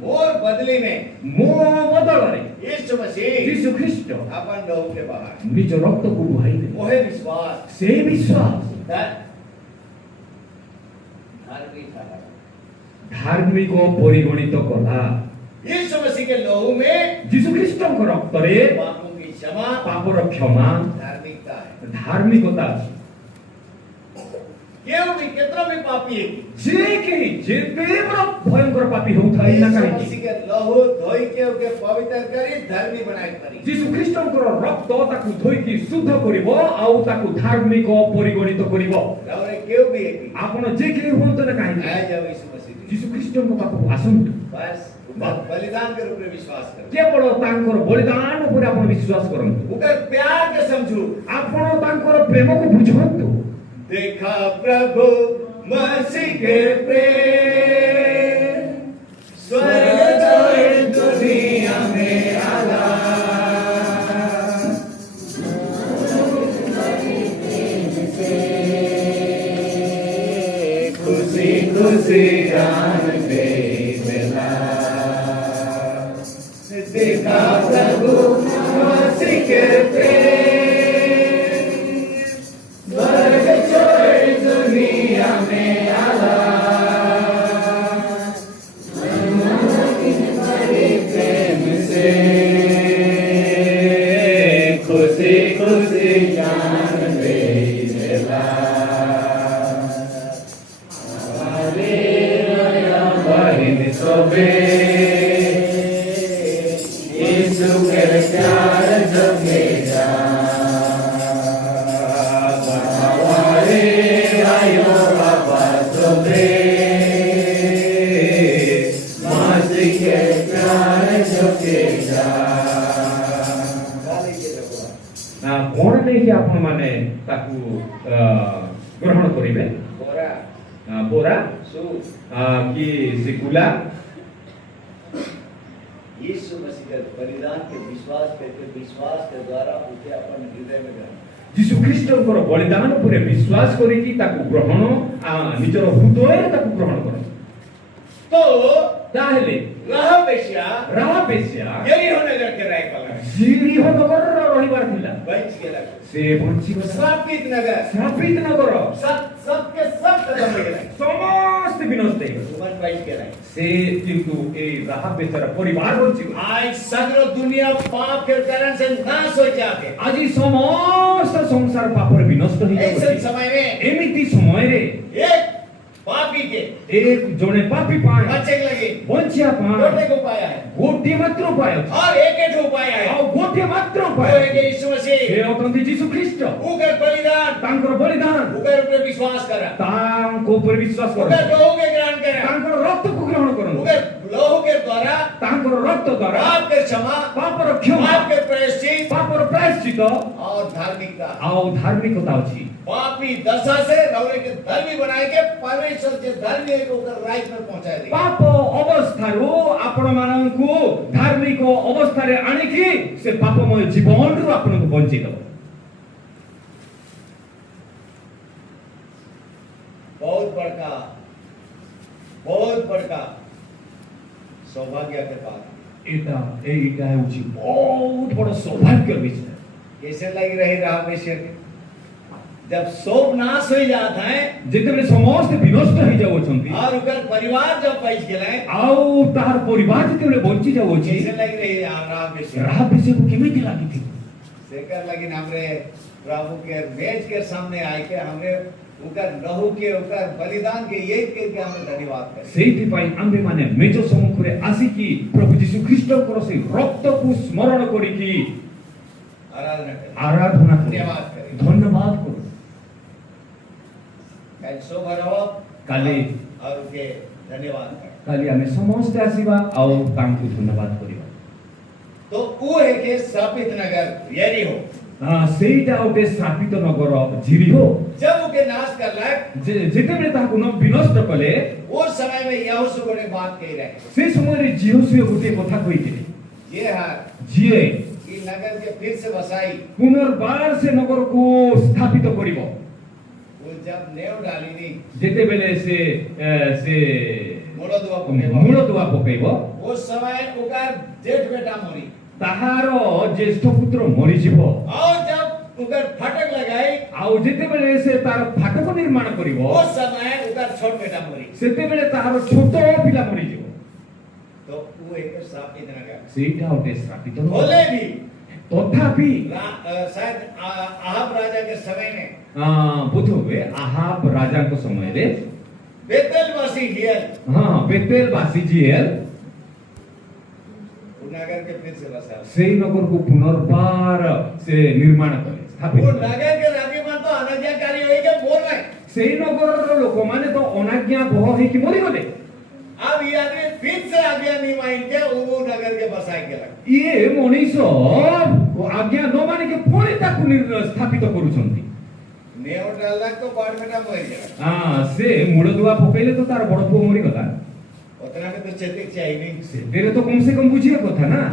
मोर बदली में ମୋ ବଦଳରେ यीशु मसीह ଯୀଶୁ ଖ୍ରୀଷ୍ଟ अपन लहू के बाहर ନିଜ ରକ୍ତକୁ ବୁହାଇଦେଲେ। मोहे विश्वास ସେ ବିଶ୍ୱାସ धार्मिक था। ଧାର୍ମିକ ପରିଗଣିତ କଲା। यीशु मसीह के लहू में ଯୀଶୁ ଖ୍ରୀଷ୍ଟଙ୍କ ରକ୍ତରେ पापों की क्षमा, ପାପର କ୍ଷମା, धार्मिकता है। ଧାର୍ମିକତା ଅଛି। क्यों भी कितना भी पापी है, ଯେ କେହି ଯେତେ ବଡ଼ ଭୟଙ୍କର ପାପୀ ହଉଥାଏ ନା यीशु କାହିଁକି, मसीह के लहू धोई के उके पवित्र करी धर्मी बनाए करी। ଯୀଶୁ ଖ୍ରୀଷ୍ଟଙ୍କର ରକ୍ତ ତାକୁ ଧୋଇକି ଶୁଦ୍ଧ କରିବ ଆଉ ତାକୁ ଧାର୍ମିକ ପରିଗଣିତ କରିବ। और क्यों भी है कि ଆପଣ ଯେ କେହି ହୁଅନ୍ତୁ ନା କାହିଁକି, आ जाओ यीशु मसीह के। ଯୀଶୁ ଖ୍ରୀଷ୍ଟଙ୍କ ପାଖକୁ ଆସନ୍ତୁ। बस बलिदान के रूप में विश्वास करो, କେବଳ ତାଙ୍କର ବଳିଦାନ ଉପରେ ଆପଣ ବିଶ୍ୱାସ କରନ୍ତୁ। उनका प्यार के समझो। ଆପଣ ତାଙ୍କର ପ୍ରେମକୁ ବୁଝନ୍ତୁ। देखा प्रभु मसीह के प्रेम स्वर्ग जोए दुनिया में आला खुशी खुशी जान दे मिला देखा प्रभु मसीह के प्रेम स्वर्ग जोए दुनिया में आला प्रेम से खुशी खुशी जान दे मिला हालेलुया बहिन सोबे यीशु के प्यार जमेगा हमारे आयो बाबा सोबे मसीह के प्यार जमेगा कोण नहीं आपण माने ताकू ग्रहण करिवे बोरा बोरा सु कि सिकुला यीशु मसीह के बलिदान के विश्वास करके विश्वास के द्वारा उसे अपन हृदय में ग्रहण जीशु ख्रीष्टଙ୍କର बलिदान ଉପରେ विश्वास କରିକି ତାକୁ ଗ୍ରହଣ ନିଜର ହୃଦୟରେ ତାକୁ ଗ୍ରହଣ କର तो ତାହେଲେ राह बेशिया यरीहो नगर के रह कला यरीहो नगरର ରହିବାର ଥିଲା बच के लग ସେ ବଞ୍ଚିଗଲା श्रापित नगर सबके सब खत्म हो गए ସମସ୍ତେ ବିନଷ୍ଟ ହେଇଗଲେ मन बच के रहे ସେ କିନ୍ତୁ ଏଇ ରାହାବ ବେଚାରା ପରିବାର ବଞ୍ଚିଗଲା आज सगरो दुनिया पाप के कारण से नाश हो जाते ଆଜି ସମସ୍ତ ସଂସାର ପାପରେ ବିନଷ୍ଟ ऐसे ହେଇଯାଉଛି समय में ଏମିତି ସମୟରେ एक पापी के एक ଜଣେ ପାପୀ ପାଇଁ बच्चे लगे ବଞ୍ଚିବା ପାଇଁ छोटे को पाया है ଗୋଟିଏ ମାତ୍ର ଉପାୟ ଅଛି और एक उपाय है ଆଉ ଗୋଟିଏ ମାତ୍ର वो ଉପାୟ है कि यीशु मसीह ସେ ଅଟନ୍ତି ଯୀଶୁ ଖ୍ରୀଷ୍ଟ उनका बलिदान ତାଙ୍କର ବଳିଦାନ उनके ऊपर विश्वास करा ତାଙ୍କ ଉପରେ ବିଶ୍ୱାସ उनके କରନ୍ତୁ लोहू के ग्रहण करा ତାଙ୍କର ରକ୍ତକୁ ଗ୍ରହଣ କରନ୍ତୁ उनके लोहू के द्वारा ତାଙ୍କର ରକ୍ତ ଦ୍ୱାରା पाप के क्षमा ପାପର କ୍ଷମା पाप के प्रायश्चित ପାପର ପ୍ରାୟଶ୍ଚିତ और धार्मिकता ଆଉ ଧାର୍ମିକତା ଅଛି पापी दशा से रौरे के धर्मी बनाए के परमेश्वर के धर्मी को उधर राइट में पहुंचा दी ପାପ ଅବସ୍ଥାରୁ ଆପଣମାନଙ୍କୁ ଧାର୍ମିକ ଅବସ୍ଥାରେ ଆଣିକି ସେ ପାପମୟ ଜୀବନରୁ ଆପଣଙ୍କୁ ବଞ୍ଚେଇ ଦେବ बहुत बड़का सौभाग्य के बात ଏଇଟା ହେଉଛି ବହୁତ ବଡ଼ ସୌଭାଗ୍ୟ ବିଷୟ कैसे लग रही राह में शेर जब सब नाश हो जाता है ଯେତେବେଳେ ସମସ୍ତେ ବିନଷ୍ଟ ହେଇଯାଉଛନ୍ତି और उनका परिवार जब बच गए ଆଉ ତାହାର ପରିବାର ଯେତେବେଳେ ବଞ୍ଚି ଯାଉଛି कैसे लग रही राह में शेर ରାହା ବିଷୟକୁ କେମିତି ଲାଗିଥିବ शेखर लेकिन हमरे प्रभु के मेज के सामने आए के हमरे उनका लहू के उनका बलिदान के ये करके हमें धन्यवाद करें ସେଇଥିପାଇଁ ଆମ୍ଭେମାନେ ମେଜ ସମ୍ମୁଖରେ ଆସିକି ପ୍ରଭୁ ଯୀଶୁ ଖ୍ରୀଷ୍ଟଙ୍କର ସେହି ରକ୍ତକୁ ସ୍ମରଣ କରିକି ଆରାଧନା धन्यवाद करें ଧନ୍ୟବାଦ କରୁ कल सोमवार हो କାଲି और उनके धन्यवाद करें କାଲି ଆମେ ସମସ୍ତେ ଆସିବା ଆଉ ତାଙ୍କୁ ଧନ୍ୟବାଦ କରିବା तो वो है कि श्रापित नगर यरी हो ସେଇଟା ଗୋଟେ ଶ୍ରାପିତ ନଗର ଜିରିହୋ जब उनके नाश कर लग ଯେତେବେଳେ ତାହାକୁ ବିନଷ୍ଟ କଲେ उस समय में यहोशू को ने बात कही रहे ସେ ସମୟରେ ଜିହୋଶୁଆ ଗୋଟିଏ କଥା କହିଥିଲେ ये हार ଯିଏ कि नगर के फिर से बसाई ପୁନର୍ବାର ସେ ନଗରକୁ ସ୍ଥାପିତ କରିବ वो जब नेव डाली नी ଯେତେବେଳେ ସେ मूलदुआ ମୂଳ ପକେଇବ उस समय उनका जेठ बेटा मोरी ତାହାର ଜ୍ୟେଷ୍ଠ ପୁତ୍ର ମରିଯିବ और जब उनका फाटक लगाई ଆଉ ଯେତେବେଳେ ସେ ତାର ଫାଟକ ନିର୍ମାଣ କରିବ उस समय उनका छोट बेटा मोरी ସେତେବେଳେ ତାହାର ଛୋଟ ପିଲା ମରିଯିବ तो वो एक श्रापित नगर ସେଇଟା ଗୋଟେ ଶ୍ରାପିତ ନଗର। बोले भी ତଥାପି शायद आहाब राजा के समय में ବୋଧ ହୁଏ ଆହାବ ରାଜାଙ୍କ ସମୟରେ बेतेलवासी हियल ବେତେଲ ବାସି ଜିଏଲ नगर के फिर से बसा ସେଇ ନଗରକୁ ପୁନର୍ବାର ସେ ନିର୍ମାଣ କଲେ ସ୍ଥାପିତ वो କଲେ। नगर के राजमान तो अनजाकारी होई के बोल रहे ସେଇ ନଗରର ଲୋକମାନେ ତ ଅନାଜ୍ଞା ବହ ହେଇକି ମରିଗଲେ अब ये आदमी फिर से आज्ञा नहीं मान के वो नगर के बसाए के लगे ଇଏ ମଣିଷ ଆଜ୍ଞା ନ ମାନିକି ପୁଣି ତାକୁ ସ୍ଥାପିତ କରୁଛନ୍ତି नेव डालला तो बाड़ बेटा मर गया से मूल दुआ पकईले तो तार बड़ पुओ मरी गला उतना में तो चेतिक चाहिए नहीं से तेरे तो कम से कम बुझिया कथा ना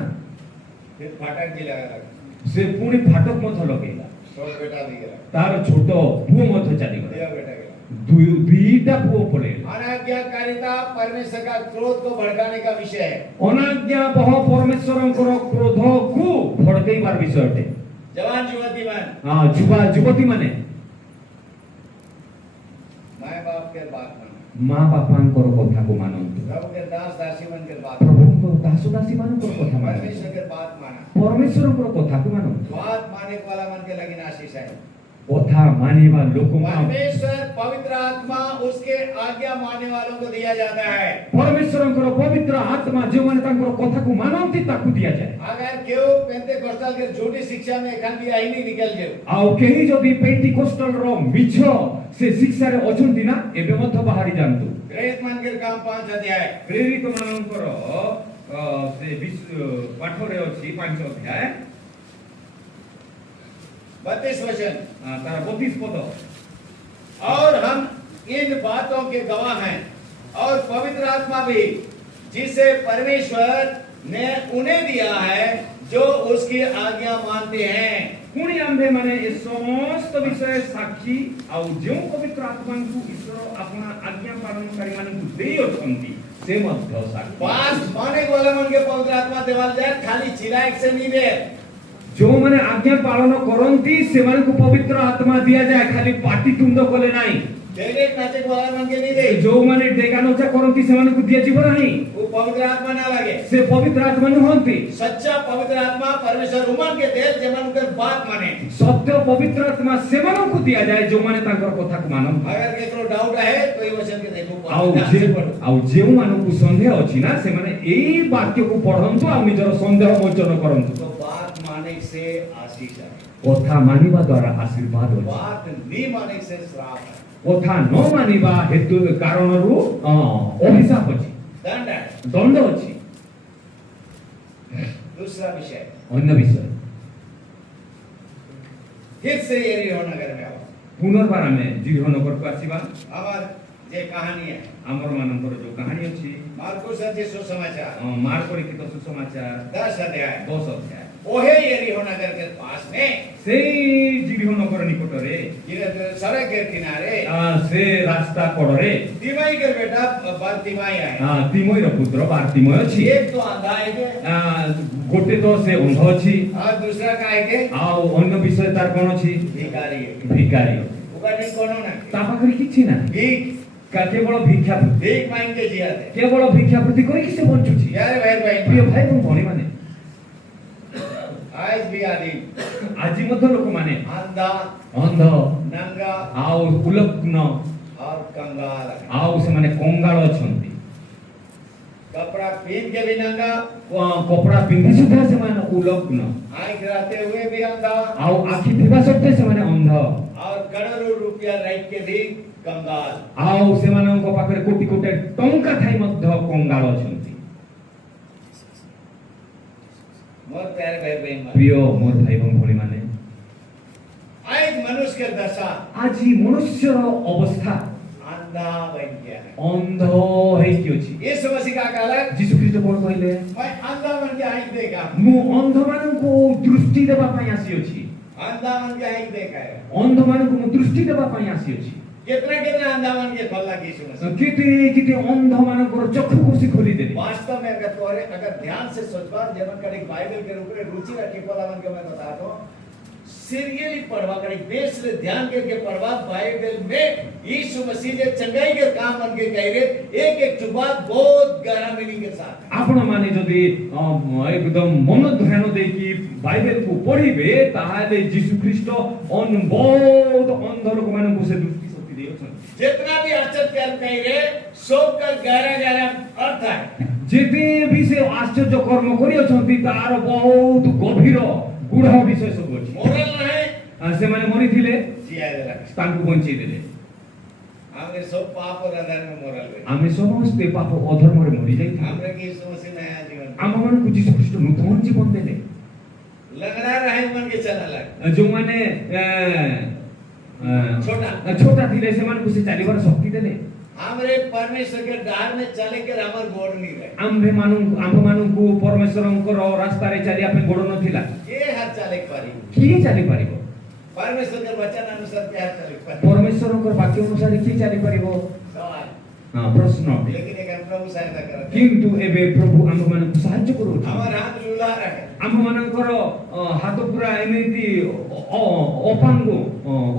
फिर फाटक भी लगा से पुणी फाटक मथ लगेला छोट बेटा भी गया तार छोट पुओ मथ चली गला दिया बेटा गया दुईटा पुओ पड़े अनाज्ञाकारिता परमेश्वर का क्रोध को भड़काने का विषय है अनाज्ञा बह परमेश्वरंकर क्रोध को भड़कईबार विषय अटे जवान युवती मान हां युवती माने माय बाप के बात मान माँ बापांकर कथा को मानंतु प्रभु के दास दासी मन के बात प्रभु दास दासी मानकर कथा मानंतु परमेश्वर के बात माना परमेश्वरंकर कथा को मानंतु बात माने वाला मन के लगी आशीष है कथा मानिबा लोकों का परमेश्वर पवित्र आत्मा उसके आज्ञा मानने वालों को दिया जाता है परमेश्वरंकर पवित्र आत्मा जो माने तांकर कथा को मानंती ताकू दिया जाए अगर केव पेंतेकोस्टल के झूठी शिक्षा में एखान भी आई नहीं निकल जाओ आउ केही जदी पेंटिकोस्टल रो मिछ से शिक्षा रे अछंती ना एबे मथ बाहरी जानतु प्रेरित मान के काम 5 अध्याय प्रेरित मानकर से पाठ रे अछि 5 अध्याय 32 वचन तार 32 पद और हम इन बातों के गवाह हैं और पवित्र आत्मा भी जिसे परमेश्वर ने उन्हें दिया है जो उसकी आज्ञा मानते हैं पुणी आंभे माने ए समस्त विषय साक्षी आउ जो पवित्र आत्मा को ईश्वर अपना आज्ञा पालनकारी माने को देई अछंती से मध्य साक्षी बात माने वाला मन के पवित्र आत्मा देवाल जाए खाली चिराग से नहीं दे जो माने आज्ञा पालन करंती से माने को पवित्र आत्मा दिया जाए खाली पाटी तुंद कोले नाही डेरेक नाचे वाला मन के नहीं दे जो माने डेगानोचा करंती से माने को दिया जीव नाही वो पवित्र आत्मा ना लगे से पवित्र आत्मा न होंती सच्चा पवित्र आत्मा परमेश्वर उमन के दे जेमन कर बात माने सत्य पवित्र आत्मा से माने को दिया जाए जो माने तांकर कथा को मानन अगर केकरो डाउट है तो ये वचन के देखो आउ जे माने को संदेह अछि ना से माने एई वाक्य को पढंतु आ निजर संदेह मोचन करंतु तो बात माने से आशीष है कथा मानिबा द्वारा आशीर्वाद अछि बात नहीं माने से श्राप है कथा न मानिबा हेतु कारणरु अभिशाप अछि दंड है दंड अछि दूसरा विषय अन्य विषय फिर से ये नगर में आओ पुनर्बार हमें जीवनगर को आसीबा हमार जे कहानी है हमर मानकर जो कहानी अछि मार्कुस अध्याय सुसमाचार मार्को लिखित सुसमाचार 10 अध्याय ओहे यरीहो नगर के पास में से जीवनगर निकट रे सड़क के किनारे से रास्ता कड़रे तिमाई के बेटा बारतिमाई आए तिमोई रो पुत्र बारतिमय अछि एक तो अंधा है गोटे तो से अंध अछि और दूसरा का है के आउ अन्य विषय तार कोन अछि भिखारी भिखारी उकानी कोनो ना ता पाखरे किछि ना भीख का केवल भिक्षा भीख मांग के जिया दे केवल भिक्षा प्रति करी से बंचुछि यार भाई प्रिय भाई तुम भणी माने आज भी आदि आजि मध्य लोक माने अंधा अंध नंगा आउ उलग्न और कंगाल आउ से माने कंगाल अछंती कपड़ा पहन के भी नंगा कपड़ा पिंधि सुधा से माने उलग्न आंख रहते हुए भी अंधा आउ आखि थिबा सत्ते से माने अंध और करोड़ों रुपया राइट के भी कंगाल आउ से माने को पाखरे कोटी कोटी टंका थाई मध्य कंगाल अछंती मोर प्यारे भाई बहन प्रिय मोर भाई बहन भोली माने आज मनुष्य के दशा आजि मनुष्यर अवस्था अंधा बन गया है अंध है कि अछि यीशु मसीह का कहला यीशु ख्रीष्ट कोन कहले मैं अंधा बन के आंख देखा मु अंध माननको दृष्टि देबा पई आसी अछि अंधा बन के आंख देखा है अंध माननको मु दृष्टि देबा पई आसी अछि कितना अंधा बन के खोला कि यीशु मसीह किते अंध मानकर चक्षु कोसी खोली देले वास्तव में अगर तोरे अगर ध्यान से सोचबा जब कड़ी बाइबल के ऊपर रुचि रखे वाला मन के मैं बताता हूं सीरियली पढ़वा कड़ी बेस से ध्यान करके पढ़वा बाइबल में यीशु मसीह जे चंगाई के काम मन के कह रहे एक एक बात बहुत गहरा मीनिंग के साथ आपण माने जदी एकदम मन ध्यान दे कि बाइबल को पढ़िबे ताहाले यीशु ख्रीष्ट अन बहुत अंध लोक माननको से दृष्टि शक्ति देउछन जितना भी आश्चर्य कह रहे सब का गहरा गहरा अर्थ है जेते भी से आश्चर्य कर्म करी अछंती तार बहुत गभीर गुढ़ विषय सब अछि मोरल नहीं से माने मरि थिले जिया देला तांकु बंची देले हमरे सब पाप और अधर्म में मोरल है आमे समस्त पाप अधर्म रे मरि जाई हमरे की यीशु मसीह नया जीवन आम मन को यीशु ख्रीष्ट नूतन जीवन देले लगड़ा रहे मन के चला लग जो माने छोटा थिले सेमानकु से चालिबार शक्ति देले हमरे परमेश्वर के डार में चले के हमर गोड़ नहीं रहे आम्भे मानकु परमेश्वरंकर रास्ता रे चलिया पे गोड़ नथिला ये हाथ चले पारी किए चली परिबो परमेश्वर के वचन अनुसार क्या चले पारी परमेश्वरंकर वाक्य अनुसार किए चली परिबो सवाल हां प्रश्न लेकिन एक प्रभु सहायता करते किंतु एबे प्रभु आम्भे मानकु सहाय्य करू हमर हाथ लूला रहे आम्भे मानकर हाथ पूरा एमिति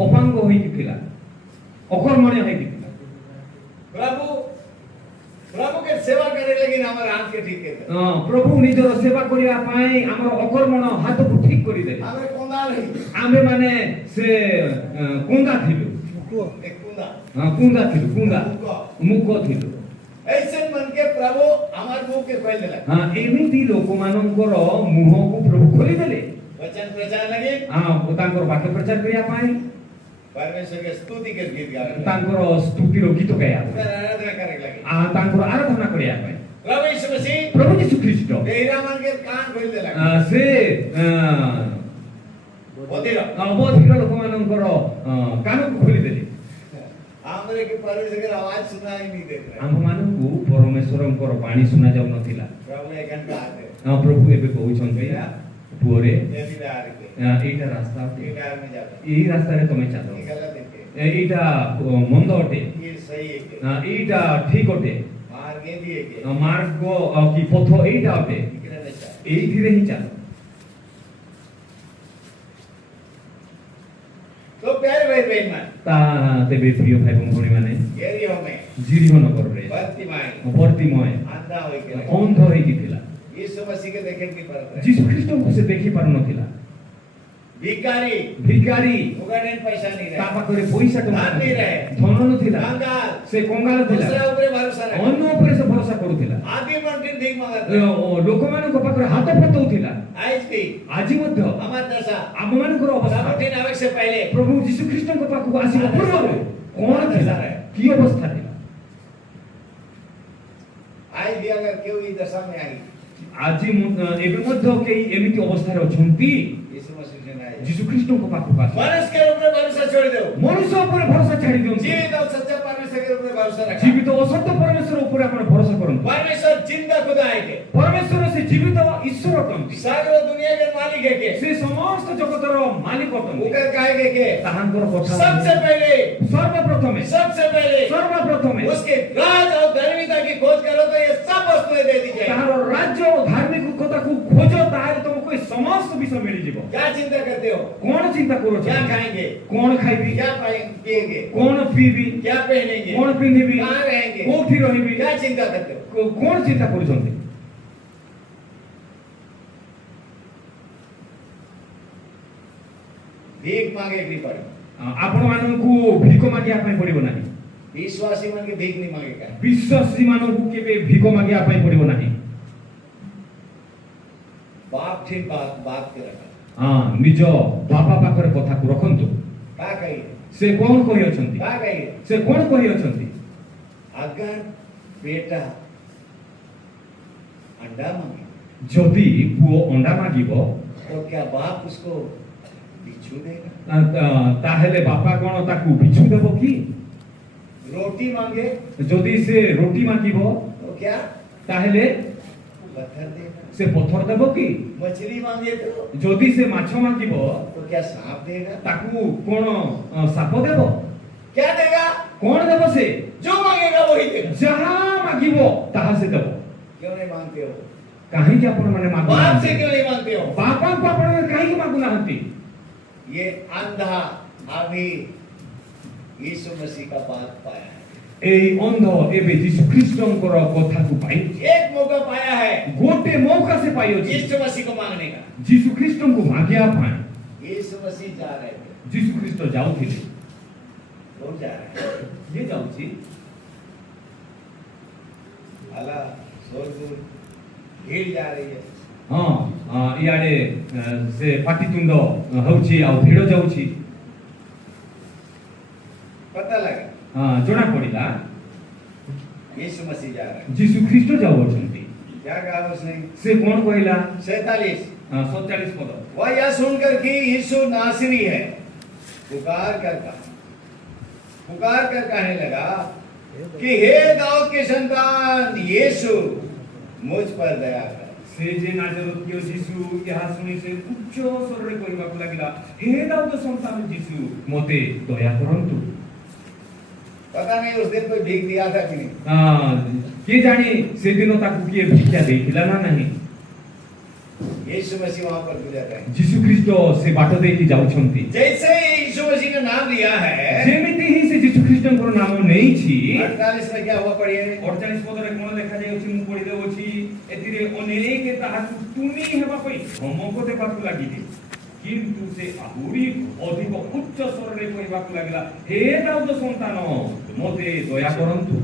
अपांग होई थिला अकर्मण्य होई थिला प्रभु के सेवा करे लेकिन हमर हाथ के ठीक है प्रभु निजर सेवा करिया पाए हमर अकर्मण हाथ को ठीक करि दे हमरे कोंदा नहीं आम्भे माने से कुंदा थिलु एक कुंदा कुंदा थिलु कुंदा मुख थिलु ऐसे मन के प्रभु हमर मुंह के खोल देला एमिति लोक मानकर मुह को प्रभु खोली देले वचन प्रचार लगे तांकर वाक्य प्रचार करिया पाए परमेश्वर के स्तुति के गीत गावे तांकर स्तुति रो गीत गाया आराधना करे लगे तांकर आराधना करिया पाए प्रभु यीशु मसीह प्रभु यीशु ख्रीष्ट बेहरा मन के कान खोल देला से बोधिर लोक मानकर कान को खोली देले हमरे के परमेश्वर के आवाज सुनाई नहीं देत आम मानकु परमेश्वरंकर वाणी सुना जाउ नथिला प्रभु एक घंटा आते प्रभु एबे कहउछन्ते पुरे यदि दार के एटा रास्ता ये दार में जाता एही रास्ता रे तमे चालो ये गलत है के एटा मंद अटे ये सही है के एटा ठीक अटे मार्ग ये दिए के मार्ग की पथ एटा अटे इकरे न चाहे एही थिरे ही चालो तो प्यारे भाई बहन मन ता तेबे प्रिय भाई भौणी माने येरी होमे जीरिहो नगर रे भक्तिमय अंधा होई के अंध होई कि थिला यीशु मसीह के देखे नहीं परत जीसु ख्रीष्ट को से देखि पारु नथिला भिखारी उगने पैसा नहीं रहे तापा करे पैसा धन नहीं रहे धन नथिला कंगाल से कंगाल थिला दूसरा ऊपर भरोसा रहे अन्य ऊपर से भरोसा करूथिला आदि मन भीख मांगत लोक मानको पाखरे हाथ फटौथिला आज भी आजि मध्ये हमार दशा आम मानकर अवस्था कठिन आवश्यक से पहले प्रभु यीशु ख्रीष्ट को पाखु आसीबा पूर्व कोन थिला की अवस्था थिला आज भी अगर केउ ई दशा में आई आजि एबे मध्ये के एमिति अवस्था रे अछंती यीशु मसीह ने आई यीशु ख्रीष्ट को पाखु आसी मनुष्य के ऊपर भरोसा छोड़ दो मनुष्य ऊपर भरोसा छाड़ी दियो जीवित और सच्चा परमेश्वर के ऊपर भरोसा रखो जीवित और सत्य परमेश्वर ऊपर आपण भरोसा करन परमेश्वर जिंदा खुदा है के परमेश्वर से जीवित ईश्वर अटंती सागर दुनिया के मालिक है के से समस्त जगतर मालिक अटंती उकर काहे के ताहांकर कथा सबसे पहले सर्वप्रथमे उसके राज और धार्मिकता की खोज करो तो ये सब वस्तुएं दे दी जाएगी ताहार राज्य और धार्मिकता को खोजो ताहार तुमको समस्त विषय मिल जिवो क्या चिंता करते हो कौन चिंता करो क्या खाएंगे कौन खाइबी क्या पिएंगे कौन पीबी क्या पहनेंगे कौन पिंधिबी कहां रहेंगे कोठी रहिबी क्या चिंता करते हो कौन चिंता करूछन्ते भीख मांगे नहीं पड़े आपण मानकु भिख मागिया पई पड़िबो नाही विश्वासी मन के भीख नहीं मांगेगा विश्वासी मानकु केबे भिख मागिया पई पड़िबो नाही बाप ठीक बात के रखा निज बापा पाखरे कथा को रखंतु का कही से कौन कहि अछंती का कही से कौन कहि अछंती अगर बेटा अंडा मांगे जदि पुओ अंडा मागिबो तो क्या बाप उसको बिच्छू देगा ताहेले बापा कोन ताकू बिच्छू देबो की रोटी मांगे जदि से रोटी मागिबो तो क्या ताहेले पत्थर देगा से पत्थर देबो की मछली मांगे तो जदि से माछो मागिबो तो क्या सांप देगा ताकू कोन साप देबो क्या देगा कोन देबो से जो मांगेगा वही देगा जहां मागिबो ताहा से देबो क्यों नहीं मांगते हो काहे कि आपण माने मागु बाप से क्यों नहीं मांगते हो बापा को आपण काहे कि मागु नाहंती ये अंधा अभी यीशु मसीह का बात पाया है এই অন্ধ এবে যীশু খ্রিস্টଙ୍କର কথাକୁ ପାଇ एक मौका पाया है गोटे मौका से पाइयो यीशु मसीह को मांगने का যীଶୁ ଖ୍ରୀଷ୍ଟଙ୍କୁ ମାଗିବା ପାଇଁ यीशु मसीह जा रहे थे যীଶୁ ଖ୍ରୀଷ୍ଟ ଯାଉଥିଲେ कौन जा रहे हैं କିଏ ଯାଉଛି अला सोलपुर भीड़ जा रही है ହଁ ଇଆଡେ ସେ ପାଟିତୁଣ୍ଡ ହଉଛି ଆଉ ଭିଡ଼ ଯାଉଛି पता लगा ଜଣା ପଡିଲା यीशु मसीह जा रहे हैं ଯୀଶୁ ଖ୍ରୀଷ୍ଟ ଯାଉଛନ୍ତି क्या कहा उसने ସେ କଣ କହିଲା 47 47 ପଦ वह यह सुनकर कि यीशु नासरी है पुकार कर कहा पुकार कर कहने लगा कि हे दाऊद के संतान यीशु मुझ पर दया कर। से जे नाजरतीय जीसु यहा सुनी से उच्च स्वरे कहबाकू लागिला हे दाऊद संतान जीसु मोते दया करंतु। पता नहीं उस दिन कोई भीख दिया था कि नहीं, के जाने से दिनों ताकू किए भिक्षा देथिला ना नहीं। यीशु मसीह वहां पर गुजर रहे हैं। जीसु ख्रीष्ट से बाट देकी जाउछंती। जैसे ही यीशु मसीह का नाम लिया है, जेमिति ही से जीसु ख्रीष्टଙ୍କର नाम नहीं छी। 48 में क्या हुआ पढ़िए। 48 पदरे कोन लेखा जाय अछि मु पढि देउछि एतिरे अनेक ताहाकु तुनी हेबा पई हमको देबाकू लागिले, किंतु से आहुरी अधिक उच्च स्वरे कहबाकू लागिला हे दाऊद संतान मोते दया करंतु।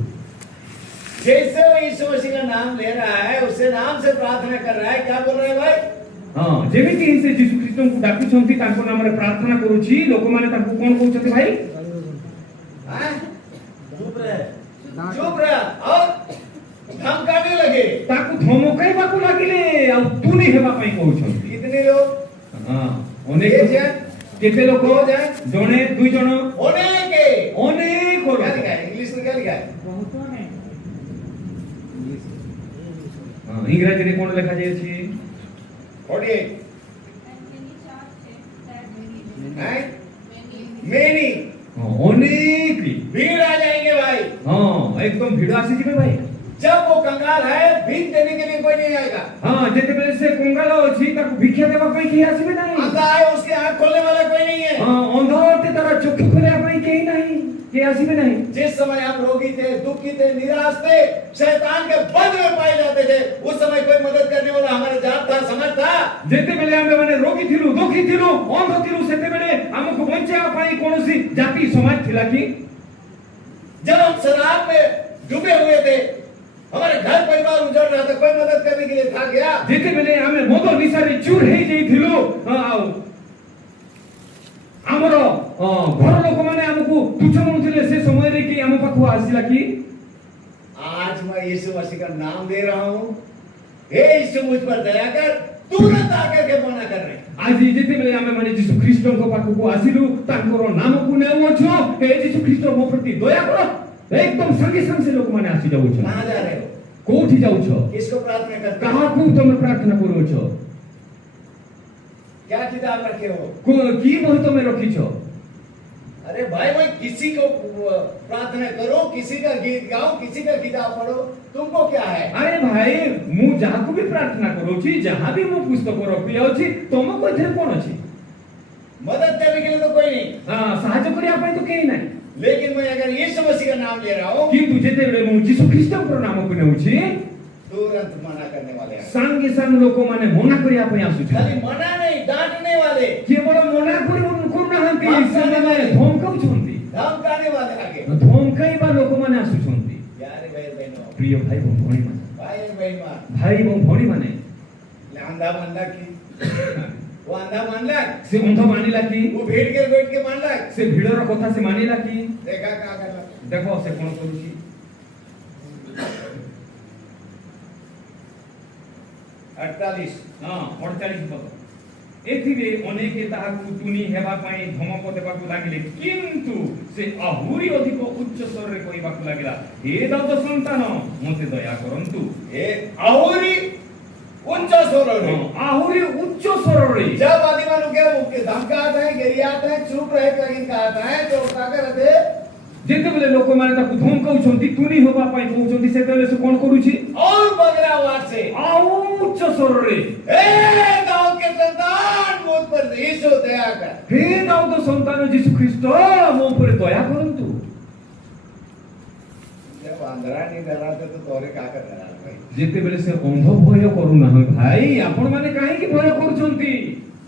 जैसे वो यीशु मसीह का नाम ले रहा है, उससे नाम से प्रार्थना कर रहा है, क्या बोल रहे हैं भाई? हां जेमिति ही से जीसु ख्रीष्टଙ୍କୁ डाकुछंती ताको नाम रे प्रार्थना करूछि, लोक माने ताको कोन कहउछथि भाई? हां चुप रह और धमकाने लगे, ताको धमकाइबाकू लागिले आ तुनी हेबा पई कहउछंती। कितने लोग? हां अनेक केते लोक जणे दुई जण अनेक लोक। क्या लिखा है इंग्लिश में? क्या लिखा है? बहुतों ने इंग्रजी रे कोन लेखा जाय छी 48 मेनी अनेक भीड़ आ जाएंगे भाई। हां एकदम भीड़ आसी जिबे भाई। जब वो कंगाल है, भीख देने के लिए कोई नहीं आएगा। हां जेते बेले से कंगाल अछि ताको भिक्षा देबा पई के आसीबे नहीं। अंधा है, उसके आंख खोलने वाला कोई नहीं है। हां अंधा होते तारा चक्षु खोले पई के नहीं, के आसीबे नहीं। जिस समय हम रोगी थे, दुखी थे, निराश थे, शैतान के बंद में पाए जाते थे, उस समय कोई मदद करने वाला हमारे जात था, समझ था। जेते बेले हमें माने रोगी थिलु, दुखी थिलु, अंध थिलु, सेते बेले हमको बचावा पई कोनोसी जाति समाज थिला कि? जब हम शराब में डूबे हुए थे, हमारे घर परिवार उजड़ रहा था, कोई मदद करने के लिए था क्या? जेते बेले हमें मद निशारे चूर हे जई थिलु, हमरो घर लोक माने हमको तुच्छ मनुथिले से समय रे कि हम पाखु आसिला कि? आज मैं यीशु मसीह का नाम दे रहा हूं, हे यीशु मुझ पर दया कर, तुरंत आकर के मना कर रहे। आज जेते बेले हमें माने जीसु ख्रीष्ट को पाखु को आसिलु, तांकर नाम को नेउछो, हे जीसु ख्रीष्ट मो प्रति दया करो, एकदम संगे संग से लोक माने आसी जाउछो। कहां जा रहे हो? कोठी जाउछो? किसको प्रार्थना करते हो? कहां को तुम प्रार्थना करूछो? क्या किताब रखे हो? की बही तुम रखिछो? अरे भाई भाई किसी को प्रार्थना करो, किसी का गीत गाओ, किसी का किताब पढ़ो, तुमको क्या है? अरे भाई मु जहां को भी प्रार्थना करूछी, जहां भी मु पुस्तक रखि आउछी, तुमको इधर कोन अछि? मदद करने के लिए तो कोई नहीं। हां सहायता करिया पई तो केही नाही। लेकिन मैं अगर यीशु मसीह का नाम ले रहा हूं, किंतु जेते बेले मु जीसु ख्रीष्ट को नाम को नेउछी, तुरंत मना करने वाले हैं। संगे संग लोक माने मना करिया पई आसुछ। खाली मना नहीं, डांटने वाले, केवल मना करू नाहंती, समय धमकाउछंती, धमकाने वाले आगे धमकाइबा लोक माने आसुछंती। यार भाई बहनों, प्रिय भाई भौणी माने, भाई बहन भाई भौणी माने अंधा मानला की वो अंधा मानला, से अंध मानिला की, वो भेड़ के बैठ के मानला, से भीड़र कथा से मानिला की। देखा क्या करला? देखो से कोन करूची 48 हां 48 पद। एथिरे अनेक ताहाकु तुनी हेबा पई धमक देबाकू लागिले, किंतु से आहुरी अधिक उच्च स्वरे कहबाकू लागिला हे दाऊद संतान मते दया करंतु। ए आहुरी उच्च स्वर रे, आहुरी उच्च स्वर रे। जब आदमी मानो के धमकाता है, गिरियाता है, चुप रहे लेकिन कहता है तो क्या करते? जेते बेले लोक माने ताकू धमकाउछंती, तुनी होबा पई कहउछंती, से बेले से कोन करूची? और बगरा आवाज से उच्च स्वर रे, हे दाऊद के संतान मुझ पर यीशु दया कर। हे दाऊद संतान जीसु ख्रीष्ट मो पर दया करंतु। जब अंधरा नहीं डरा तो तोरे क्या कर रहा भाई? जेते बेले से अंध भय करू ना भाई, आपण माने काहे कि भय करूछंती?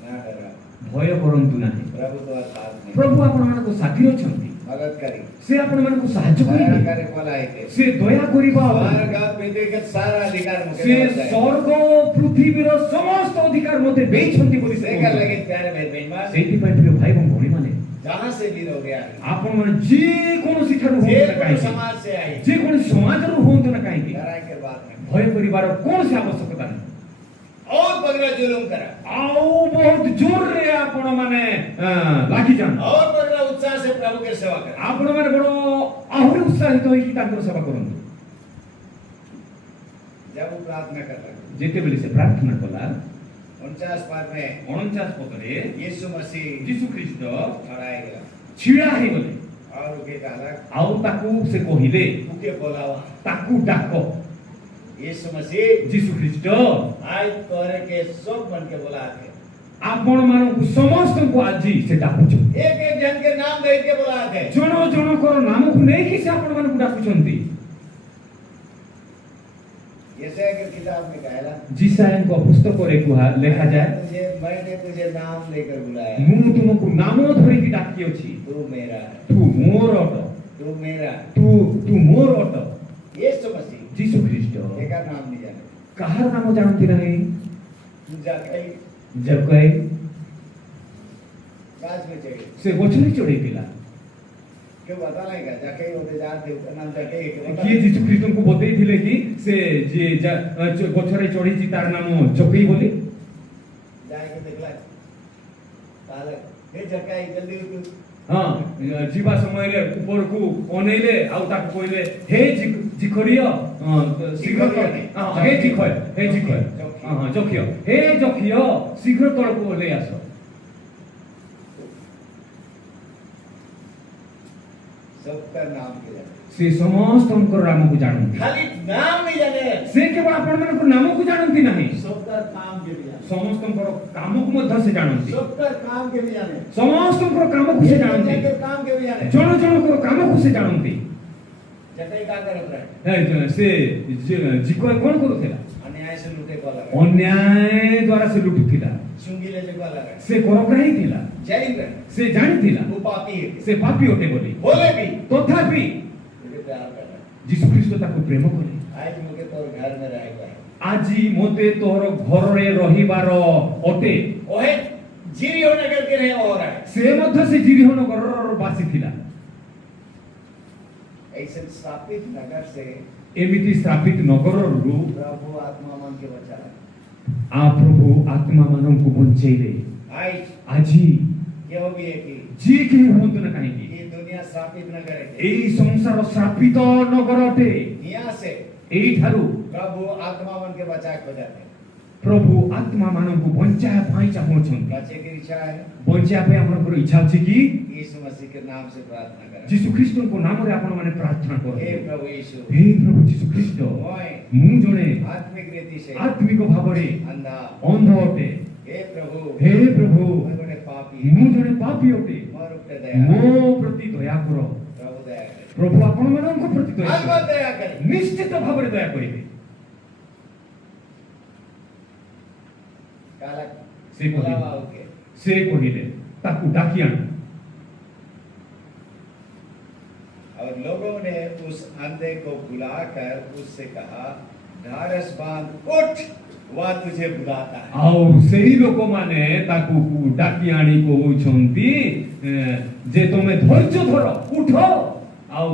ना डरा, भय करंतु नाही। प्रभु तो साथ में प्रभु आपण मानको साथी अछंती, मदद करी, से आपण मानको सहायता दया करिबे, करे कोलाई के से दया करिबा, स्वर्ग पृथ्वी के सारा अधिकार मुके से स्वर्ग पृथ्वीर समस्त अधिकार मते बेछंती बोली से देखा लगे प्यारे भाई बहन, सेति पई प्रिय भाई बहन भौणी माने जहां से भी हो गया, आपण माने जे कोनो शिक्षारु जे होत ना काहे, समाज से आई, जे कोनो समाजरु होत ना काहे, डराई के बात नहीं। भय परिवार कोन से आवश्यकता नहीं। और बगड़ा जुलूम करा आओ बहुत जोर रे आपण माने लागी जान और बगड़ा उत्साह से प्रभु के सेवा करा आपण माने बडो आहुरी उत्साहित होई कि तांकर सेवा करंतु जब वो प्रार्थना करता जेते बेले से प्रार्थना कला 49 पद में 49 पदरे यीशु मसीह यीशु ख्रीष्ट खड़ा है छिड़ा हे गले और उनके कहला आउ ताकू से कहिले उनके बोलावा ताकू डाको यीशु मसीह यीशु ख्रीष्ट आज तोरे के सब बन के बुलाते आपण मानकु समस्त को आजी से डाकुछु एक एक जन के नाम दे के बुलाते जनो जनो को नाम को नै कि से आपण मानकु डाकुछंती यशाया की किताब में कहला जिसायन को पुस्तक रे कुहा लिखा जाए मैंने तुझे नाम लेकर बुलाया मु तुमको नाम धरि की डाकी अछि तू मेरा है तू मोर अट तू मेरा है तू मोर अट यीशु मसीह यीशु ख्रीष्ट एक नाम नहीं जाने कहार नाम जानती नहीं तू जाके जब कहे काज में चाहिए से गोचरी चढ़ी पिला क्यों बता लेगा जाके होते जाते उसका नाम जाके किए यीशु ख्रीष्ट को बतई थिले कि से जे गोचरे चढ़ी ची तार नाम चकई बोली जाके देखला ताले हे जकाई जल्दी उठ हां जीवा समय रे ऊपर को ओनेले आउ ताक कोइले हे जिखरियो शीघ्र हां हे जिखय हां जखियो हे जखियो शीघ्र तळ को ले आसो सबका नाम के जाने से समस्त उनकर नाम को जानती खाली नाम नहीं जाने से केवल आपण मन को नाम को जानती नहीं सबका काम के भी जाने समस्त उनकर काम को मध्य से जानती सबका काम के भी जाने समस्त उनकर काम को से जानती के काम के भी जाने जण जण को काम को से जानती जकाई का करत रहे से जिको कोन करूथला अन्याय से लूटे को लगा अन्याय द्वारा से लुटुथिला सुंगीले जो को लगा से करग्राही थिला जैन रहे से जानिथिला वो पापी है से पापी होते बोली बोले भी तथापि मुझे प्यार कर रहा यीशु ख्रीष्ट ताको प्रेम करे आज मुझे तो घर में रहेगा आजी मोते तोर घर रे रहिबार ओटे ओहे जीरी होने करके रहे हो रहा है से मध्य से जीरिहन घर बासी थिला ऐसे स्थापित नगर से एमिति स्थापित नगर रु प्रभु आत्मा मन के बचा आ प्रभु आत्मा मानन को बंचैले आज आजी क्यों भी है कि जी के होंत न काहे की ये दुनिया स्थापित नगर है एई संसार स्थापित नगर अटे यहाँ से एई थारु प्रभु आत्मा मन के बचा के हो जाते हैं प्रभु आत्मा मानन को बंचा पाई चाहछन बचे की इच्छा है बंचा पे हमर इच्छा अछि कि यीशु मसीह के नाम से प्रार्थना करें यीशु ख्रीष्ट को नाम रे आपण माने प्रार्थना करो हे प्रभु यीशु हे प्रभु यीशु ख्रीष्ट ओए मु जणे आत्मिक रीति से आत्मिक भावरे अंधा अंध अटे हे प्रभु मैं जने पापी मु जणे पापी अटे मोर ऊपर दया मो प्रति दया करो प्रभु दया करे प्रभु आपण मानन को प्रति दया आत्मा करो दया करे निश्चित भावरे दया करिवे काला से बुलावा कहिले होके से कहिले ताकू डाकी आन और लोगों ने उस अंधे को बुलाकर उससे कहा ढारस बांध उठ वह तुझे बुलाता है आउ सेही लोक माने ताकू डाकी आनी कहउछंती जे तमे धैर्य धरो उठो आउ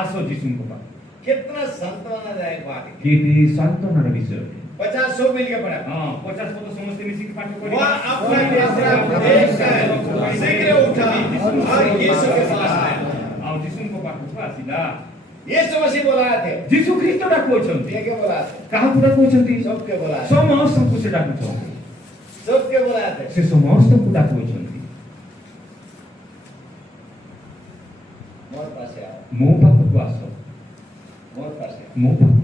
आसो यीशु को पास कितना सांत्वनादायक बात है केते सांत्वनार विषय 50 मिल के पढ़ा हां 50 को तो समस्त मिसी के पाठ पढ़ी वह अपना यात्रा देखकर शीघ्र उठा और यीशु के पास आया आउ यीशु को पास आसीला यीशु मसीह बुलाए थे यीशु ख्रीष्ट डाकुछंती ये के बुलाए थे काहा डाकुछंती सबके बुलाए समस्त को से डाकुछंती सबके बुलाए थे से समस्त को डाकुछंती मोर पास आओ मो पाखु आसो मोर पास आओ मो पाखु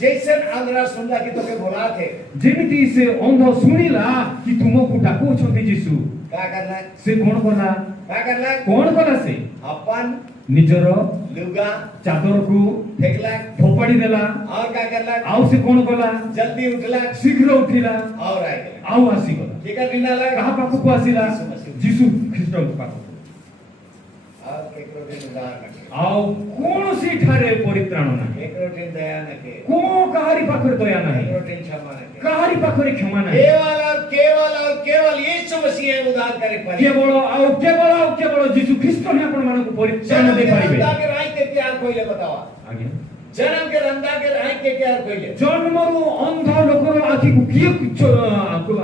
जैसन आंध्रा सुनला कि तोके बुला थे जेमिति से अंध सुनिला कि तुमको डाकुछंती यीशु क्या करना है से कोन कला क्या करना है कोन कला से अपन निजर लुगा चादर को फेंकला फोपाड़ी देला और क्या करला आउ से कोन कला जल्दी उठला शीघ्र उठिला और आ गया आउ आसी गला टिकट निना लगा कहा पाखु को आसिला यीशु मसीह। यीशु ख्रीष्ट को पाखु और केकरो दिन उधार न के आउ कोन सी ठारे परित्राण ना केकरो दिन दया न के को कहारी पाखरे दया नाही केकरो दिन क्षमा न के कहारी पाखरे क्षमा नाही केवल यीशु मसीह उधार करे पारे केवल यीशु ख्रीष्ट ने आपण मानको परित्राण दे पारिबे के राय के प्यार कोइले बतावा आज्ञा जन्म के रंदा के आँख के क्या खोले ଜନ୍ମରୁ ଅନ୍ଧ ଲୋକର ଆଖିକୁ କିଏ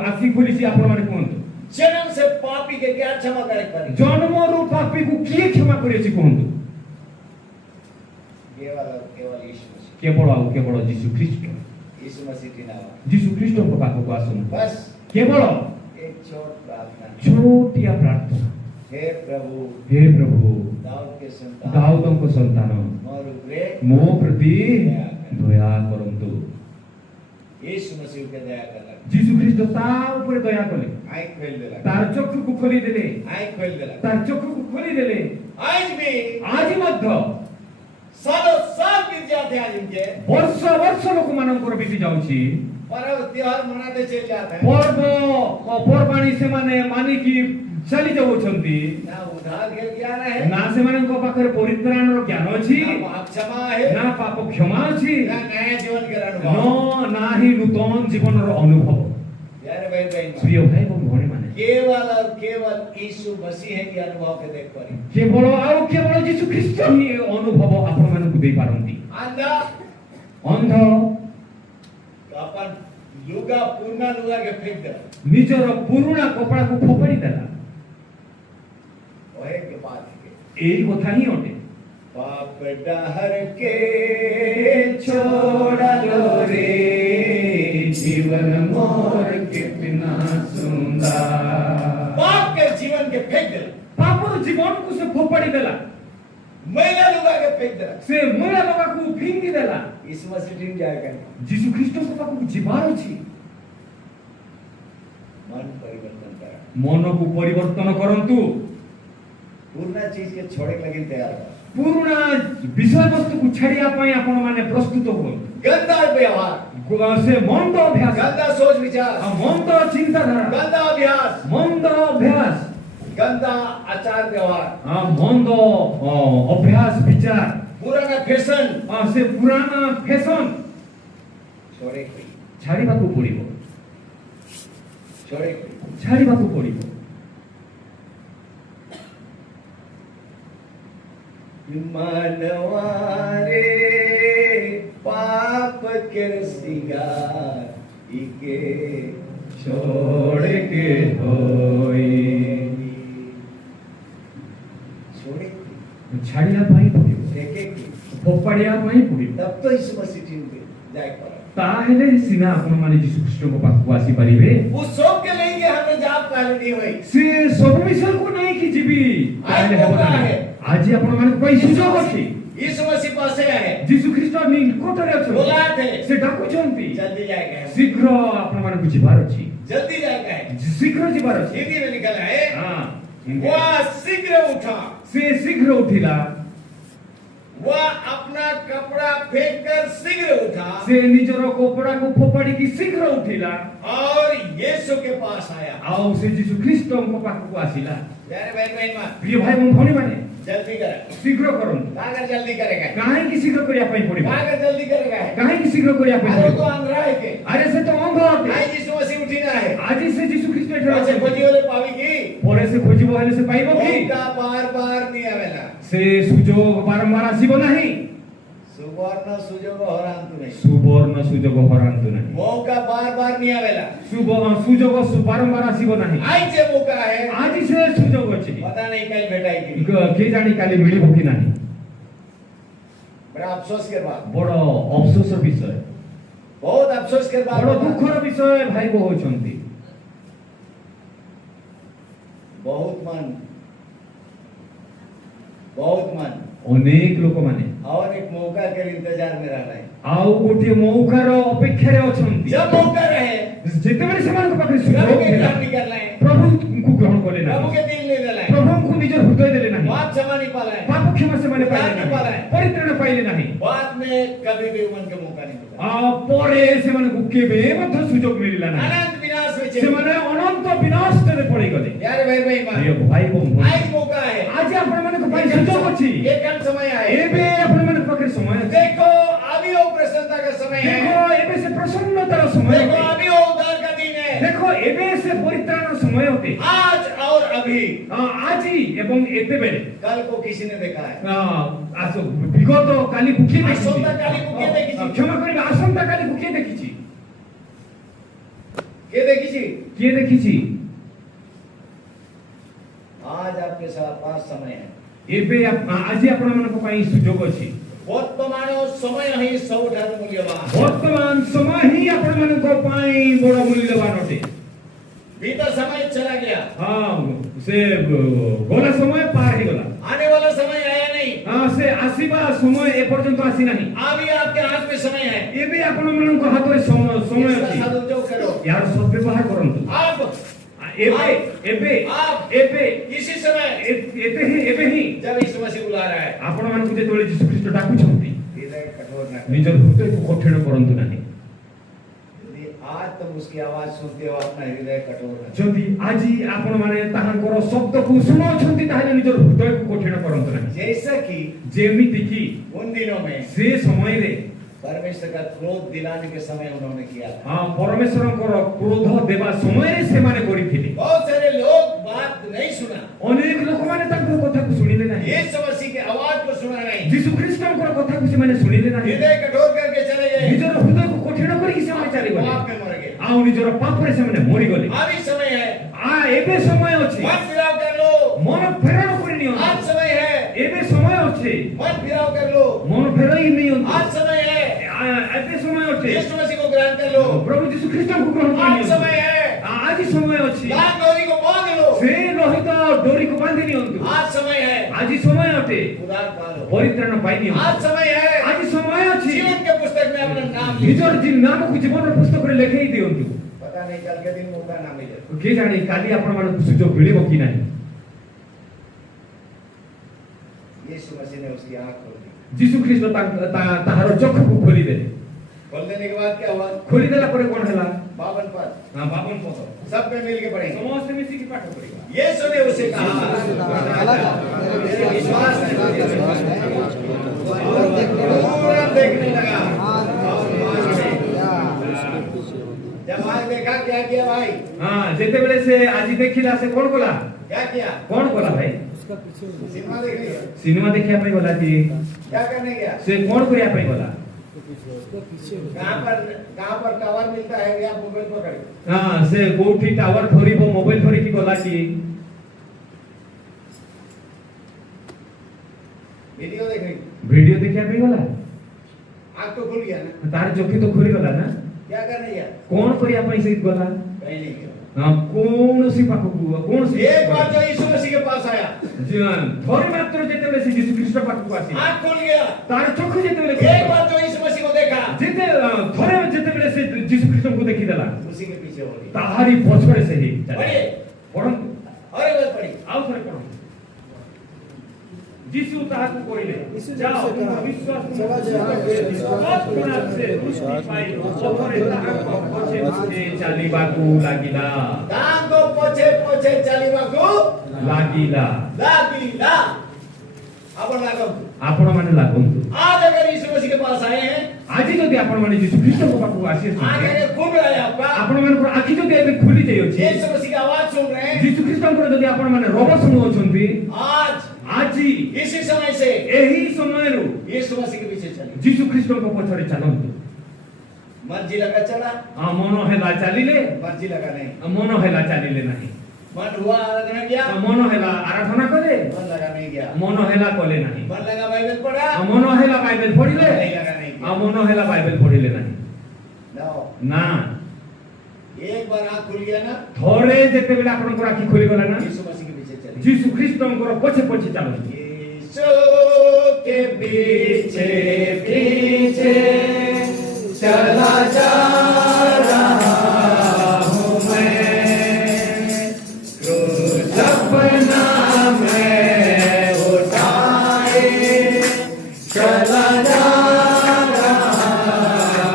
ଆଖି ଖୋଲିଛି ଆପଣ ମାନେ କୁହନ୍ତୁ जन्म से पापी के क्या क्षमा करे पारी ଜନ୍ମରୁ ପାପୀକୁ କିଏ କ୍ଷମା କରିଛି କୁହନ୍ତୁ केवल और केवल यीशु मसीह କେବଳ ଆଉ କେବଳ ଯୀଶୁ ଖ୍ରୀଷ୍ଟ यीशु मसीह की नाम ଯୀଶୁ ଖ୍ରୀଷ୍ଟଙ୍କ ପାଖକୁ ଆସନ୍ତୁ बस କେବଳ एक छोट प्रार्थना ଛୋଟିଆ ପ୍ରାର୍ଥନା हे प्रभु ହେ ପ୍ରଭୁ दाऊद के संतान ଦାଉଦଙ୍କ ସନ୍ତାନ मोर उपरे ମୋ ପ୍ରତି ଦୟା କରନ୍ତୁ यीशु मसीह के दया कर लगा ଯୀଶୁ ଖ୍ରୀଷ୍ଟ ତା ଉପରେ ଦୟା କଲେ आँख खोल दे लगा ତାର ଚକ୍ଷୁକୁ ଖୋଲିଦେଲେ आँख खोल दे लगा ତାର ଚକ୍ଷୁକୁ ଖୋଲିଦେଲେ आज भी ଆଜି ମଧ୍ୟ सालों साल बीत जाते हैं आज इनके ବର୍ଷ ବର୍ଷ ଲୋକମାନଙ୍କର ବିତି ଯାଉଛି पर्व त्योहार मनाते चले जाते हैं ପର୍ବ ପର୍ବାଣୀ ସେମାନେ ମାନିକି ଚାଲି ଯାଉଛନ୍ତି ना उधार के ज्ञान है ନା ସେମାନଙ୍କ ପାଖରେ ପରିତ୍ରାଣର ଜ୍ଞାନ ଅଛି ना पाप क्षमा है ନା ପାପ କ୍ଷମା ଅଛି ना नया जीवन के अनुभव ନାହିଁ ନୂତନ ଜୀବନର ଅନୁଭବ यार भाई बहन ପ୍ରିୟ ଭାଇ ଏବଂ ଭଉଣୀମାନେ केवल और केवल यीशु मसीह है ये अनुभव के देख पारी କେବଳ ଆଉ କେବଳ ଯୀଶୁ ଖ୍ରୀଷ୍ଟ ହିଁ ଏ ଅନୁଭବ ଆପଣମାନଙ୍କୁ ଦେଇପାରନ୍ତି अंधा ଅନ୍ଧ अपन लुगा पूर्णा लुगा के फेंक दे ନିଜର ପୁରୁଣା କପଡ଼ାକୁ ଫୋପାଡ଼ି ଦେଲା वही के बात है ଏଇ କଥା ହିଁ ଅଟେ पाप डहर के छोड़ा लो रे जीवन मोर कितना सुंदर पाप के जीवन के फेंक दे ପାପର ଜୀବନକୁ ସେ ଫୋପାଡ଼ି ଦେଲା मैला लुगा के फेंक दे ସେ ମଇଳା ଲଗାକୁ ଫିଙ୍ଗି ଦେଲା यीशु मसीह टीम जाएगा ଯୀଶୁ ଖ୍ରୀଷ୍ଟଙ୍କ ପାଖକୁ ଯିବାର ଅଛି मन परिवर्तन कर ମନକୁ ପରିବର୍ତ୍ତନ କରନ୍ତୁ पूर्ण चीज के छोड़े के लगे तैयार हो ପୁରୁଣା ବିଷୟବସ୍ତୁକୁ ଛାଡ଼ିବା ପାଇଁ ଆପଣମାନେ ପ୍ରସ୍ତୁତ ହୁଅନ୍ତୁ गंदा व्यवहार ସେ ମନ୍ଦ ଅଭ୍ୟାସ गंदा सोच विचार ଆଉ ମନ୍ଦ ଚିନ୍ତାଧାରା गंदा अभ्यास ମନ୍ଦ ଅଭ୍ୟାସ गंदा आचार व्यवहार ମନ୍ଦ ଅଭ୍ୟାସ ବିଚାର पुराना फैशन ସେ ପୁରାଣା ଫ୍ୟାସନ छोड़े ଛାଡ଼ିବାକୁ ପଡ଼ିବ छोड़े ଛାଡ଼ିବାକୁ ପଡ଼ିବ मनवारे पाप के सिगार इके छोड़ के होई छोड़े ଛାଡ଼ିବା ପାଇଁ ପଡ଼ିବ देखे ଫୋପାଡ଼ିବା ପାଇଁ ପଡ଼ିବ तब तो यीशु मसीह टीम पे जाए पर ତାହେଲେ ସିନା ଆପଣମାନେ ଯୀଶୁ ଖ୍ରୀଷ୍ଟଙ୍କ ପାଖକୁ ଆସିପାରିବେ उस सब के लेंगे हमने जाप पहले नहीं हुई ସେ ସବୁ ବିଷୟକୁ ନେଇକି ଯିବି ତାହେଲେ ହେବ ନାହିଁ ଆଜି ଆପଣମାନଙ୍କ ପାଇଁ ସୁଯୋଗ ଅଛି यीशु मसीह पास आए ଯୀଶୁ ଖ୍ରୀଷ୍ଟ ନିକଟରେ ଅଛନ୍ତି बुलाते ସେ ଡାକୁଛନ୍ତି जल्दी जाएगा ଶୀଘ୍ର ଆପଣମାନଙ୍କୁ ଯିବାର ଅଛି जल्दी जाएगा ଶୀଘ୍ର ଯିବାର ଅଛି हिंदी में लिखा है ହଁ वह शीघ्र उठा ସେ ଶୀଘ୍ର ଉଠିଲା वह अपना कपड़ा फेंक कर शीघ्र उठा ସେ ନିଜର କପଡ଼ାକୁ ଫୋପାଡ଼ିକି ଶୀଘ୍ର ଉଠିଲା और यीशु के पास आया ଆଉ ସେ ଯୀଶୁ ଖ୍ରୀଷ୍ଟଙ୍କ ପାଖକୁ ଆସିଲା प्यारे बहन बहन ପ୍ରିୟ ଭାଇ ଏବଂ ଭଉଣୀମାନେ जल्दी करे ଶୀଘ୍ର କରନ୍ତୁ कागर जल्दी करेगा କାହିଁକି ଶୀଘ୍ର କରିବା ପାଇଁ ପଡ଼ିବ कागर जल्दी करेगा କାହିଁକି ଶୀଘ୍ର କରିବା ପାଇଁ अरे ପଡ଼ିବ तो अंधरा है के ଆରେ ସେ ତ ଅନ୍ଧ ଅଟେ आज यीशु मसीह उठी ना है ଆଜି ସେ ଯୀଶୁ ଖ୍ରୀଷ୍ଟ ଏଠାରେ ऐसे ଅଛନ୍ତି। खोजी वाले पावी की ପରେ ସେ ଖୋଜିବ ହେଲେ ସେ ପାଇବ କି मौका बार बार नहीं आवेला ସେ ସୁଯୋଗ ବାରମ୍ବାର ଆସିବ ନାହିଁ सुवर्ण सुजोग हरांतु नहीं ସୁବର୍ଣ୍ଣ ସୁଯୋଗ ହରାନ୍ତୁ ନାହିଁ मौका बार बार नहीं आवेला ସୁଯୋଗ ବାରମ୍ବାର ଆସିବ ନାହିଁ आज जे मौका है ଆଜି ସେ ସୁଯୋଗ ଅଛି पता नहीं कल भेटाई की କିଏ ଜାଣି କାଲି ମିଳିବ କି ନାହିଁ बड़ा अफसोस के बाद ବଡ଼ ଅଫସୋସର ବିଷୟ बहुत अफसोस के बाद ବଡ଼ ଦୁଃଖର ବିଷୟ ଭାଇ କହୁଛନ୍ତି बहुत मन ଅନେକ ଲୋକମାନେ और एक मौका के इंतजार में रह रहे हैं ଆଉ ଗୋଟିଏ ମୌକାର ଅପେକ୍ଷାରେ ଅଛନ୍ତି जब मौका रहे ଯେତେବେଳେ ସେମାନଙ୍କ ପାଖରେ प्रभु ସୁଯୋଗ के ଥିଲା काम नहीं कर रहे हैं ପ୍ରଭୁଙ୍କୁ ଗ୍ରହଣ କଲେ प्रभु ନାହିଁ के दिल नहीं दे रहे हैं ପ୍ରଭୁଙ୍କୁ ନିଜର ହୃଦୟ ଦେଲେ ନାହିଁ बात क्षमा नहीं पा रहे हैं ପାପ କ୍ଷମା ସେମାନେ ପାଇଲେ ନାହିଁ ପରିତ୍ରାଣ ପାଇଲେ ନାହିଁ बाद में कभी भी मन के मौका नहीं मिला ପରେ ସେମାନଙ୍କୁ କେବେ ମଧ୍ୟ ସୁଯୋଗ ମିଳିଲା ନାହିଁ अनंत विनाश में चले ସେମାନେ ଅନନ୍ତ ବିନାଶରେ ପଡ଼ିଗଲେ यार भाई भाई ପ୍ରିୟ ଭାଇ ଏବଂ ଭଉଣୀ, आज मौका है ଆଜି ଆପଣମାନଙ୍କ ପାଇଁ ସୁଯୋଗ ଅଛି ये कम समय आए ଏବେ ଆପଣମାନଙ୍କ ପାଖରେ ସମୟ ଅଛି देखो अभी वो प्रसन्नता का समय ଦେଖ है ଏବେ ସେ ପ୍ରସନ୍ନତାର ସମୟ देखो ଅଟେ अभी वो उद्धार का दिन है ଦେଖ ଏବେ ସେ ପରିତ୍ରାଣର ସମୟ ଅଟେ आज और अभी आज एवं एते बेले कल को किसी ने देखा है आसो विगत काली कुकिए आसंता काली को किए देखिছি क्षमा करिबे आसंता काली कुकिए देखिছি के देखिছি किए देखिছি आज आपके साथ पास समय है एबे आज आपण मानक पई सुजोग अछि वर्तमान समय ही सबठार मूल्यवान वर्तमान समय ही आपण मानक पई बड़ मूल्यवान अटे बीता समय चला गया हां से गोला समय पार ही गला आने वाला समय आया नहीं हां से आसीबा समय ए पर्यंत आसी नाही अभी आपके हाथ में समय है एबे आपण मानक हाथ रे समय इसका अछि सदुपयोग करो यार सद्व्यवहार करंतु आप एबे एबे आप एबे इसी समय एबे ही जब यीशु मसीह बुला रहा है आपण मानक जे तोळे यीशु ख्रीष्ट डाकुछंती हृदय कठोर न निजर हृदय को कठिन करंतु नाही यदि आज तुम उसकी आवाज सुनते हो अपना हृदय कठोर न जदि आजी आपण माने ताहांकर शब्द को सुनोछंती ताहाले निजर हृदय को कठिन करंतु नाही जैसा कि जेमिति की उन दिनों में से समय रे परमेश्वर का क्रोध दिलाने के समय उन्होंने किया था हां परमेश्वरंकर क्रोध देवा समय रे से माने करिथिले बहुत सारे लोग बात नहीं सुना अनेक लोक माने तांकर कथा को सुनिले नाही यीशु मसीह की आवाज को सुना नहीं यीशु ख्रीष्टंकर कथा को से माने सुनिले नाही हृदय कठोर करके चले गए निजर हृदय को कठिन करी से माने चली गले पाप में मर गए आ निजर पाप रे से माने मरि गले अभी समय है आ एबे समय अछि मन फिराव कर लो मन फेराव करि नियो आज समय है एबे समय अछि मन फिराव कर लो मन फेराई नियो आज समय है एबे समय अछि यीशु मसीह को ग्रहण कर लो प्रभु यीशु ख्रीष्ट को ग्रहण आज करियो समय है आज समय अछि लाल डोरी को बांध लो से लोहित डोरी को बांधि नियंतु आज समय है आज समय अटे उधार पा लो परित्राण पाई नियंतु आज समय है आज समय अछि जीवन के पुस्तक में अपना नाम लिखो। निजर नाम को जीवन पुस्तक रे लेखै दियंतु पता नहीं कल के दिन मौका ना मिले के जाने काली आपण मान सुजोग मिलिबो कि नाही यीशु मसीह ने उसकी आंख खोल दी यीशु ख्रीष्ट ताहार चक्षु को खोली दे खोल देने के बाद क्या हुआ खोली देला परे कोन हला 52 पद हां बाबन पद सब में मिल के पढ़ेंगे समस्त मिसी की पाठ करिबा यीशु ने उसे कहा तेरे विश्वास है पूरा देखने लगा और मान गए। जब आज देखा क्या किया भाई हां जेते बेले से आज देखिला से कोन कोला क्या किया कोन कोला भाई सिनेमा देखने गया सिनेमा देखिया पे बोला कि क्या करने गया से कोन करिया पे बोला कहां पर टावर मिलता है या मोबाइल पकड़ हां से कोठी टावर धरिबो मोबाइल धरि की गला कि वीडियो देखने वीडियो देखिया पे गला आंख तो खुल गया ना तार चोखी तो खुली गला ना क्या करने गया कोन करिया पे से गला कहीं नहीं गया हां कोन सी पाखु कोन सी एक बार जो यीशु मसीह के पास आया जीवन थोड़ी मात्र जेते बेले से यीशु ख्रीष्ट पाखु आसी आंख खुल गया तार चोखी जेते बेले एक बार जो यीशु मसीह को देखा जेते थोड़े जेते बेले से यीशु ख्रीष्ट को देखि देला उसी के पीछे हो गई ताहारी पछरे से ही पढ़िए पढ़ो और एक बार पढ़िए आओ थोड़े पढ़ो यीशु ताहाकु कइले जाओ विश्वास से दृष्टि पाई ओपरे ताहाको पछे पछे चालिबाकू लागिला दान को पछे पछे चालिबाकू लागिला अपन लागो आपण माने लागंतु आज अगर यीशु मसीह के पास आए हैं आज जदि आपण माने यीशु ख्रीष्ट को पाखु आसी आंखें छै खुल रहा है आपका आपण माने आखि जदि एबे खुली जाय अछि यीशु मसीह की आवाज सुन रहे हैं यीशु ख्रीष्ट को जदि आपण माने रोब सुनो छंती आज आजी इसी समय से एही समय रु यीशु मसीह के पीछे चले यीशु ख्रीष्ट को पछरे चलंतु मर्जी लगा चला मन हेला चालिले मर्जी लगा नहीं मन हेला चालिले नाही मन हुआ आराधना किया मन हेला आराधना करे मन लगा नहीं गया मन हेला कले नाही मन लगा बाइबल पढ़ा मन हेला बाइबल पढिले नहीं लगा नहीं किया मन हेला बाइबल पढिले नाही जाओ ना एक बार आंख खुल गया ना थोड़े जेते बेला आपण को आखि खोली गला ना यीशु मसीह के पीछे चले यीशु ख्रीष्ट को पछे पछे चलो यीशु के पीछे पीछे चला जा रहा हूँ मैं क्रूस अपना मैं उठाए चला जा रहा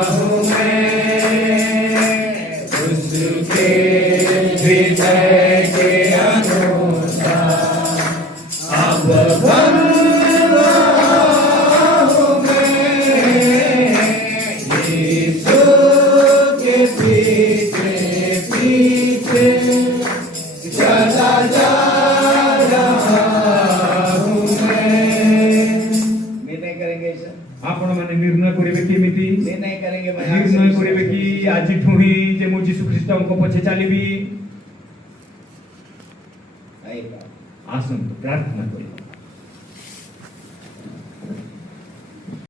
हूँ मैं उसके हृदय के अनुसार अब बन रहा हूँ मैं यीशु के पीछे पीछे चला जा निर्णय करिवे कि आज ठुही जे मु यीशु ख्रीष्टन को पछे चलीबी नहीं का आसन प्रार्थना करिए।